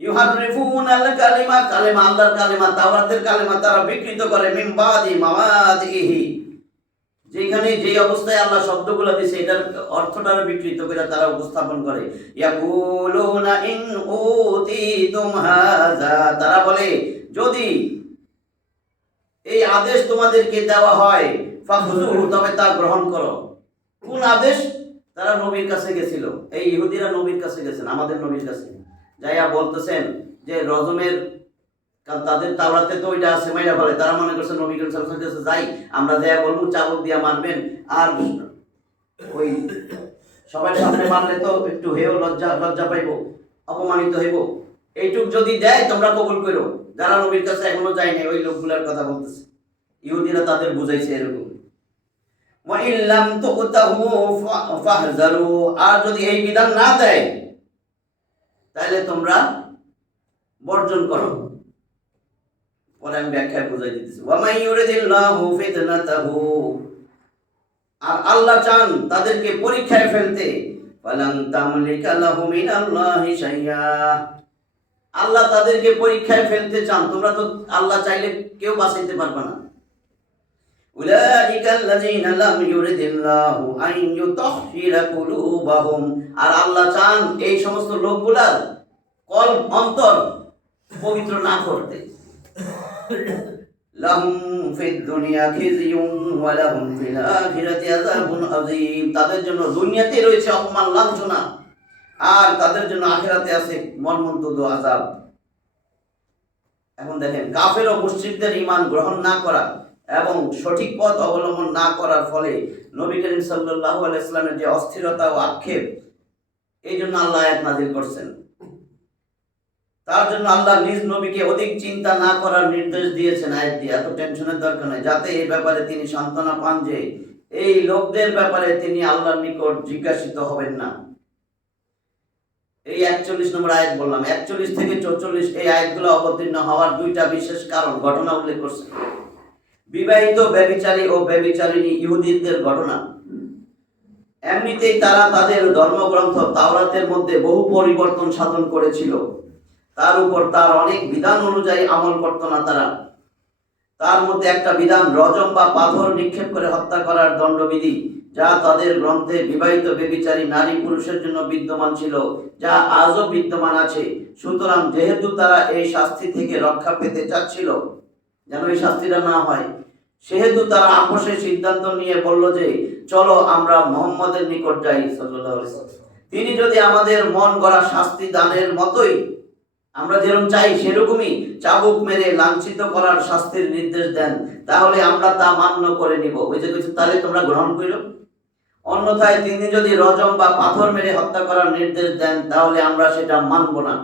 ইউহাররিফুনাল কালিমা, কালিমা আল্লাহর কালিমা, তাওরাতের কালিমা তারা বিকৃত করে, মিন বাদি মাওয়াদিহি, যেখানে যেই অবস্থায় আল্লাহ শব্দগুলো দিয়েছে এটার অর্থটা বিকৃত করে তারা উপস্থাপন করে। ইয়াকুলুনা ইন উতিতুম হাযা, তারা বলে যদি এই আদেশ তোমাদেরকে দেওয়া হয়, ফাখুযুহু, তবে তা গ্রহণ করো। কোন আদেশ? তারা নবীর কাছে গেছিল, এই ইহুদিরা নবীর কাছে গেছেন, আমাদের নবীর কাছে যাইয়া বলতেছেন যে রজমের, কারণ তাদের তাওরাতে তো ওইটা আছে, মাইরা ফেলে। তারা মনে করছে নবী করিম সাল্লাল্লাহু আলাইহি ওয়াসাল্লামের কাছে যাই, আমরা যাইয়া বলবো চাবুক দিয়া মারবেন, আর ওই সবার সামনে মারলে তো একটু হেও লজ্জা পাইবো, অপমানিত হইব, এইটুক যদি দেয় তোমরা কবুল করো। যারা নবীর কাছে এখনো যায়নি ওই লোকগুলার কথা বলতেছে, ইহুদিরা তাদের বুঝাইছে এরকম। ওয়া ইল্লাম তুতাহু ফাহজারু, আর যদি এই বিধান না দেয় তাহলে তোমরা বর্জন করো। পরে আমি ব্যাখ্যায় বুঝাই দিতেছি। ওয়া মাই ইউরিদিল্লাহু ফিতনাতাহু, আর আল্লাহ চান তাদেরকে পরীক্ষায় ফেলতে, ফালান তামলিকা লাহু মিনাল্লাহি শাইআ, আল্লাহ তাদেরকে পরীক্ষায় ফেলতে চান, তোমরা তো আল্লাহ চাইলে কেউ বাঁচাইতে পারবে না। উলাইকাল্লাযীনা লাম ইউরিদিল্লাহু আন ইউতাহহিরা কুলুবাহুম, আর আল্লাহ চান এই সমস্ত লোকগুলার কলব, অন্তর পবিত্র না করতে। লাহুম ফিদ দুনিয়া খিজিয়ুন ওয়া লাহুম ফিল আখিরাতি আযাবুন আযীম, তাদের জন্য দুনিয়াতে রয়েছে অপমান, লাঞ্ছনা, আর তাদের জন্য আখিরাতে আছে মর্মন্তুদ আযাব। এখন দেখেন, কাফের ও মুশরিকদের ঈমান গ্রহণ না করা এবং সঠিক পথ অবলম্বন না করার ফলে নবী করিম সাল্লাল্লাহু আলাইহি ওয়াসাল্লামের যে অস্থিরতা ও আক্ষেপ, এই জন্য আল্লাহ আয়াত নাযিল করছেন। তার জন্য আল্লাহ নিজ নবীকে অধিক চিন্তা না করার নির্দেশ দিয়েছেন আয়াত দিয়ে। এত টেনশনের দরকার নেই, যাতে এই ব্যাপারে তিনি সান্ত্বনা পান যে এই লোকদের ব্যাপারে তিনি আল্লাহর নিকট জিজ্ঞাসিত হবেন না। এই 41 নম্বর আয়াত বললাম, 41 থেকে 44 এই আয়াতগুলো অবতীর্ণ হওয়ার দুইটা বিশেষ কারণ, ঘটনা উল্লেখ করছে। বিবাহিত ব্যভিচারী ও ব্যভিচারিণী ইহুদিদের ঘটনা। এমনিতেই তারা তাদের ধর্মগ্রন্থ তাওরাতের মধ্যে বহু পরিবর্তন সাধন করেছিল, তার উপর তার অনেক বিধান অনুযায়ী আমল করত না তারা। তার মধ্যে একটা বিধান রজম বা পাথর নিক্ষেপ করে হত্যা করার দণ্ডবিধি, যা তাদের গ্রন্থে বিবাহিত ব্যভিচারী নারী পুরুষের জন্য বিদ্যমান ছিল, যা আজও বিদ্যমান আছে। সুতরাং যেহেতু তারা এই শাস্তি থেকে রক্ষা পেতে চাচ্ছিল, যেন এই শাস্তিটা না হয়, সেহেতু তারা আপোষে সিদ্ধান্ত নিয়ে বলল যে চলো আমরা মুহাম্মদের নিকট যাই সাল্লাল্লাহু আলাইহি ওয়াসাল্লাম। তিনি যদি আমাদের মন গড়া শাস্তি দানের মতোই, আমরা যেরকম চাই সেরকমই চাবুক মেরে লাঞ্ছিত করার শাস্তির নির্দেশ দেন, তাহলে আমরা তা মান্য করে নিব। ওই যে কইছে তাহলে তোমরা গ্রহণ করো। অন্যথায় তিনি যদি রজম বা পাথর মেরে হত্যা করার নির্দেশ দেন, তাহলে আমরা সেটা মানব না।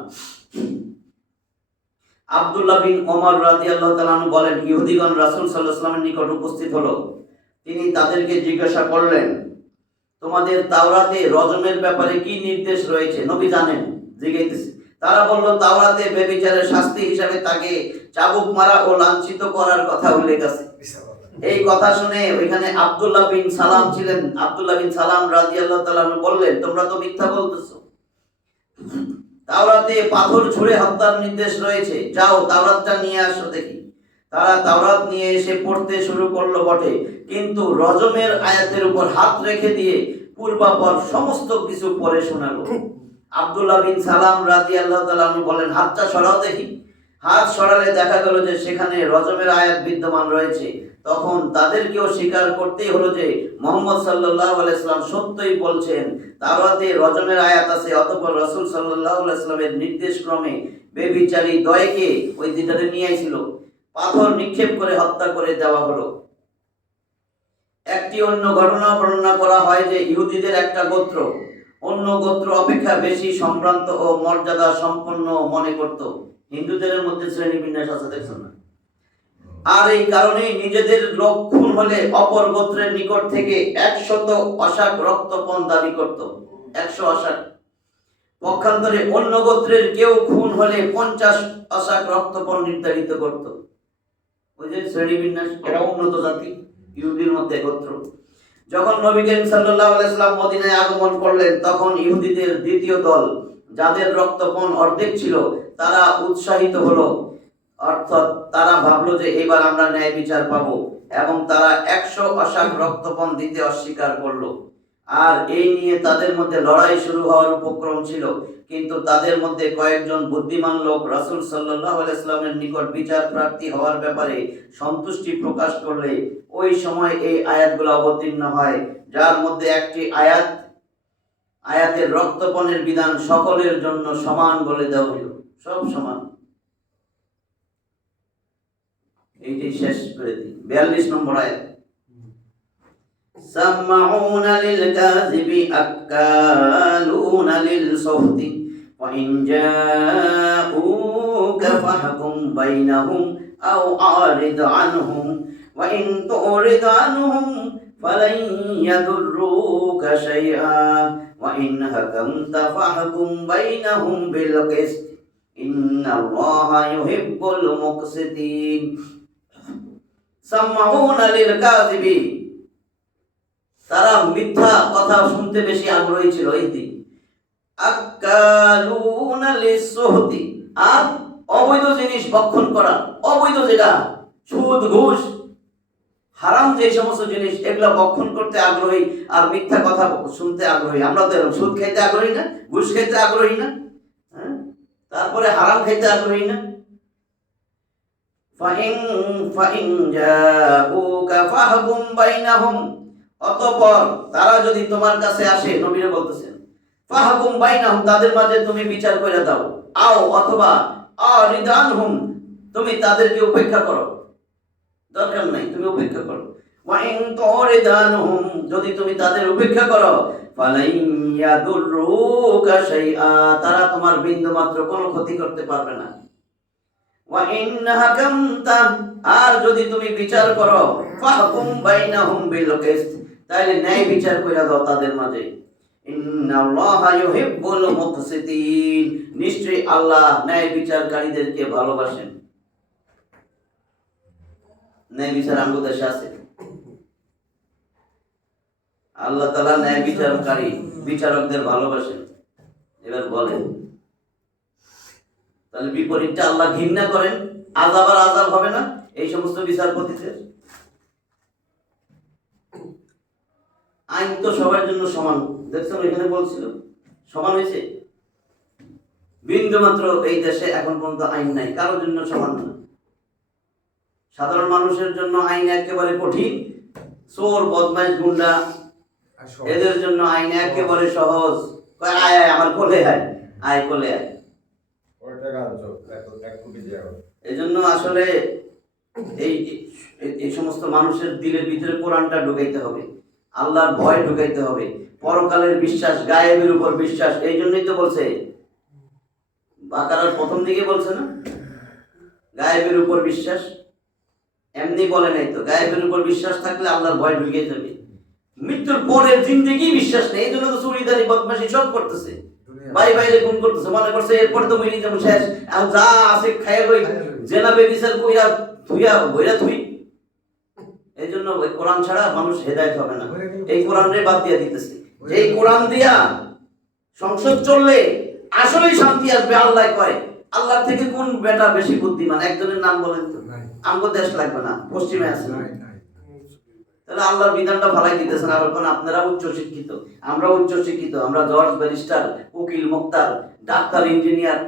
আব্দুল্লাহ বিন ওমর রাদিয়াল্লাহু তাআলা আনহু বলেন, ইহুদিগণ রাসূল সাল্লাল্লাহু আলাইহি ওয়াসাল্লামের নিকট উপস্থিত হলো। তিনি তাদেরকে জিজ্ঞাসা করলেন, তোমাদের তাওরাতে রজমের ব্যাপারে কি নির্দেশ রয়েছে? নবী জানেন, জিজ্ঞাসা। তারা বলল, তাওরাতে ব্যভিচারের শাস্তি হিসাবে তাকে চাবুক মারা ও লাঞ্ছিত করার কথা উল্লেখ আছে। এই কথা শুনে ওইখানে আব্দুল্লাহ বিন সালাম ছিলেন। আব্দুল্লাহ বিন সালাম রাদিয়াল্লাহু তাআলা আনহু বললেন, তোমরা তো মিথ্যা বলতেছো, তাওরাতে পাথর ছুঁড়ে হত্যার নির্দেশ রয়েছে, যাও তাওরাতটা নিয়ে আসো দেখি। তারা তাওরাত নিয়ে এসে পড়তে শুরু করলো বটে, কিন্তু রজমের আয়াতের উপর হাত রেখে দিয়ে পূর্বাপর সমস্ত কিছু পড়ে শোনালো। আব্দুল্লাহ বিন সালাম রাদিয়াল্লাহু তাআলা আনহু বলেন, হাতটা সরাও দেখি। হাত সরালে দেখা গেল যে সেখানে রজমের আয়াত বিদ্যমান রয়েছে। তখন তাদেরকেও স্বীকার করতেই হলো যে মুহাম্মদ সাল্লাল্লাহু আলাইহি ওয়াসাল্লাম সত্যই বলছেন, তাওরাতে রজমের আয়াত আছে। অতঃপর রাসূল সাল্লাল্লাহু আলাইহি ওয়াসাল্লামের নির্দেশ ক্রমে ব্যভিচারী দ্বয়কে, ওই যেটাতে নিয়ে আইছিল, পাথর নিক্ষেপ করে হত্যা করে দেওয়া হলো। একটি অন্য ঘটনা বর্ণনা করা হয় যে ইহুদিদের একটা গোত্র অন্য গোত্র অপেক্ষা বেশি সম্ভ্রান্ত ও মর্যাদা সম্পন্ন মনে করত। হিন্দুদের মধ্যে শ্রেণী বিন্যাস আছে, দেখছেন না? আর এই কারণেই নিজেদের লোক খুন হলে অপর গোত্রের নিকট থেকে 100 অশাক রক্তপণ দাবি করত। 100 অশাক। পক্ষান্তরে অন্য গোত্রের কেউ খুন হলে 50 অশাক রক্তপণ নির্ধারিত করত। ওই যে শ্রেণী বিন্যাস, এটা উন্নত জাতি, ইহুদির মধ্যে গোত্র। যখন নবী করিম সাল্লাল্লাহু আলাইহি ওয়াসাল্লাম মদিনায় আগমন করলেন, তখন ইহুদিদের দ্বিতীয় দল, যাদের রক্তপণ অর্ধেক ছিল, তারা উৎসাহিত হলো। অর্থাৎ তারা ভাবলো যে এবার আমরা ন্যায় বিচার পাবো, এবং তারা 100 অশাক রক্তপণ দিতে অস্বীকার করলো। আর এই নিয়ে তাদের মধ্যে লড়াই শুরু হওয়ার উপক্রম ছিল। কিন্তু তাদের মধ্যে কয়েকজন বুদ্ধিমান লোক রাসূল সাল্লাল্লাহু আলাইহি ওয়াসাল্লামের নিকট বিচার প্রার্থী হওয়ার ব্যাপারে সন্তুষ্টি প্রকাশ করলে ওই সময় এই আয়াতগুলো অবতীর্ণ হয়, যার মধ্যে একটি আয়াতের রক্তপানের বিধান সকলের জন্য সমান বলে দেওয়া হলো, সব সমান। এইটি শেষ করে দিই, 42 নম্বর আয়াত। সাম্মাউনা লিল কাযিবি আক্কালুনা লিল সুহতি ওয়া ইন জাউকা ফাহকুম বাইনাহুম আও আরিদ আনহুম ওয়া ইন তুরিদ আনহুম ফালান ইয়াদুররুকা শাইআ ওয়া ইন হাকামতা ফাহকুম বাইনাহুম বিল কিসত ইন্নাল্লাহা ইউহিব্বুল মুকসিতিন। সাম্মাউনা লিল কাযিবি, তারা মিথ্যা কথা শুনতে বেশি আগ্রহী ছিল এই দিন। আক্কালুনা লিসুহতি, আর অবৈধ জিনিস ভক্ষণ করা, অবৈধ যেটা সুদ ঘুষ হারাম যে সমস্ত জিনিস, এগুলো ভক্ষণ করতে আগ্রহী আর মিথ্যা কথা শুনতে আগ্রহী। আমরা তো সুদ খাইতে আগ্রহী না, ঘুষ খাইতে আগ্রহী না, তারপরে হারাম খাইতে আগ্রহী না। ফাইন জাউকা ফাহকুম বাইনাহুম, অতঃপর তারা যদি তোমার কাছে আসে, নবীরা বলতেছেন, ফাহকুম বাইনাহুম, তাদের মাঝে তুমি বিচার করে দাও, আও অথবা আরিদানহুম, তুমি তাদেরকে উপেক্ষা করো, দরকার নাই, তুমি উপেক্ষা করো। ওয়া ইন তুরিদানহুম, যদি তুমি তাদের উপেক্ষা করো, ফালান ইয়াদুররুকা শাইআ, তারা তোমার বিন্দু মাত্র কোনো ক্ষতি করতে পারবে না। ওয়া ইন হাকামতা, আর যদি তুমি বিচার করো, ফাহকুম বাইনাহুম বিল কিসত, তাইলে ন্যায় বিচার কইরা দাও তাদের মাঝে। ইন্নাল্লাহা ইউহিব্বুল মুকসিতিন, নিশ্চয়ই আল্লাহ ন্যায় বিচারকারীদেরকে ভালোবাসেন। ন্যায় বিচার আমাদের দেশে আছে, আল্লাহ তাআলা ন্যায় বিচারকারী বিচারকদের ভালোবাসেন। এবার বলেন, তাহলে বিপরীতটা আল্লাহ ঘৃণা করেন, আযাব আর আযাব হবে না এই সমস্ত বিচারপতিদের? আইন তো সবার জন্য সমান, দেখছেন এখানে বলছিল সমান হয়েছে, বিন্দু মাত্র এই দেশে এখন পর্যন্ত আইন নাই, কারোর জন্য সমান না। সাধারণ মানুষের জন্য আইন একেবারে কঠিন, চোর বদমাইশ গুন্ডা এদের জন্য আইন একেবারে সহজ। কয় আয় আয় আমার কোলে আয়, আয় কোলে আয়। এই জন্য আসলে এই সমস্ত মানুষের দিলের ভিতরে কোরআনটা ঢুকাইতে হবে, আল্লাহর ভয় ঢুকাইতে হবে, পরকালের বিশ্বাস, গায়েবের উপর বিশ্বাস। এই জন্যই তো বলছে, বাকারার প্রথম দিকে বলছে না, গায়েবের উপর বিশ্বাস, এমনি বলে নাই তো। গায়েবের উপর বিশ্বাস থাকলে আল্লাহর ভয় ঢুকে যাবে। মৃত্যুর পরের জিন্দেগি বিশ্বাস নেই, এই জন্য তো চুরিদারি বদমাশি সব করতেছে, ভাই ভাইরে খুন করতেছে, মনে করছে এরপরে তো মরে যাবো, শেষ, এখন যা আছে খাইয়া লই, জেনা বেবিচার কইরা ধুইয়া বইরা ধুই। এই জন্য ওই কোরআন ছাড়া মানুষ হেদায়েত হবে না, এই কোরআনরে বাদ দিয়ে দিতেছে। এই কোরআন দিয়া সংসদ চললে আসলেই শান্তি আসবে। আল্লাহ কয়, আল্লাহ থেকে কোন বেটা বেশি বুদ্ধিমান? একজনের নাম বলেন তো, আমগো দেশ লাগবে না, পশ্চিমে আছে। তাহলে আল্লাহর বিধানটা ফালাই দিতেছেন। আবার কোন আপনারা উচ্চ শিক্ষিত, আমরা উচ্চ শিক্ষিত, আমরা জজ, ব্যারিস্টার, উকিল, মুক্তার, ডাক্তার, ইঞ্জিনিয়ার।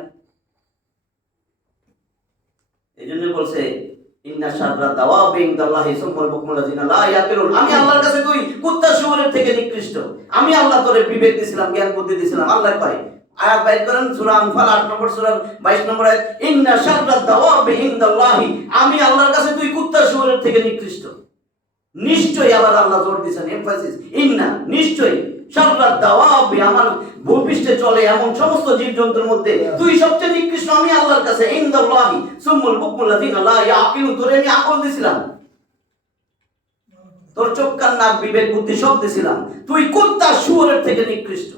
এই জন্য বলছে, ইন্না শাররা দাওয়াবি ইনদাল্লাহি সুম্মাল বুকমুল লাযিনা লা ইয়াকিলুন, আমি আল্লাহর কাছে তুই কুত্তা শুয়োরের থেকে নিকৃষ্ট। আমি আল্লাহ তোরে বিবেক দিয়েছিলাম, জ্ঞান বুদ্ধি দিয়েছিলাম। আল্লাহ কয়, আয়াত বাইর করেন সূরা আনফাল 8 নম্বর সূরা 22 নম্বর আয়াত, ইন্না শাররা দাওয়াবি ইনদাল্লাহি, আমি আল্লাহর কাছে তুই কুত্তা শুয়োরের থেকে নিকৃষ্ট। নিশ্চয়ই, আবার আল্লাহ জোর দিয়েছেন, এমফাসিস, ইন্না, নিশ্চয়ই, শাররা দাওয়াবি, আমার ভূপৃষ্ঠে চলে এমন সমস্ত জীবজন্তুর মধ্যে তুই সবচেয়ে নিকৃষ্ট আমি আল্লাহর কাছে। ইনদাল্লাহি সুম্মাল বুকমুল লাযিনা লা ইয়াকিলুন, তোরে আমি আকল দিয়েছিলাম, তোর চোখ কান নাক বিবেক বুদ্ধি সব দিয়েছিলাম, তুই কুত্তা শুয়োরের থেকে নিকৃষ্ট।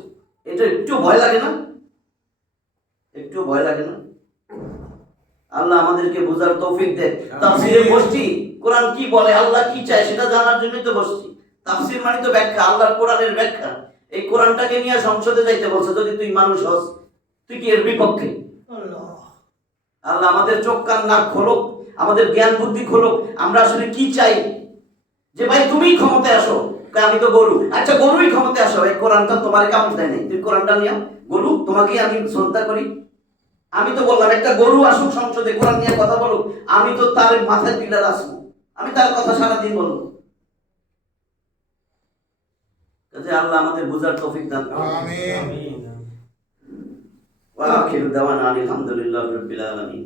এটা একটু ভয় লাগে না? একটু ভয় লাগে না? আল্লাহ আমাদেরকে বোঝার তৌফিক দেয়। তাফসীরে বসছি, কোরআন কি বলে, আল্লাহ কি চায় সেটা জানার জন্যই তো বসছি। তাফসীর মানে তো ব্যাখ্যা, আল্লাহর কোরআনের ব্যাখ্যা। এই কোরআনটাকে নিয়ে সংসদে যাইতে বলছে, যদি তুই মানুষ হস, তুই কি এর বিপক্ষে? আল্লাহ আমাদের চোখ কান নাক খোলক, আমাদের জ্ঞান বুদ্ধি খোলক, আমরা আসলে কি চাই, যে ভাই তুমি ক্ষমতায় আসো, আমি তো গরু। আচ্ছা গরুই ক্ষমতা আসো, এই কোরআনটা তোমার কামড় দেয় নাই, তুমি কোরআনটা নিও। গরু তোমাকে আমি শ্রদ্ধা করি। আমি তো বললাম একটা গরু আসুক সংসদে, কোরআন নিয়ে কথা বলুক, আমি তো তার মাথায় পিলার আসবো, আমি তার কথা সারাদিন বলবো। কাজে আল্লাহ আমাদের বুঝার তৌফিক দান করুন। আমিন। ওয়া আখিরু দাওয়ানা আলহামদুলিল্লাহি রাব্বিল আলামিন।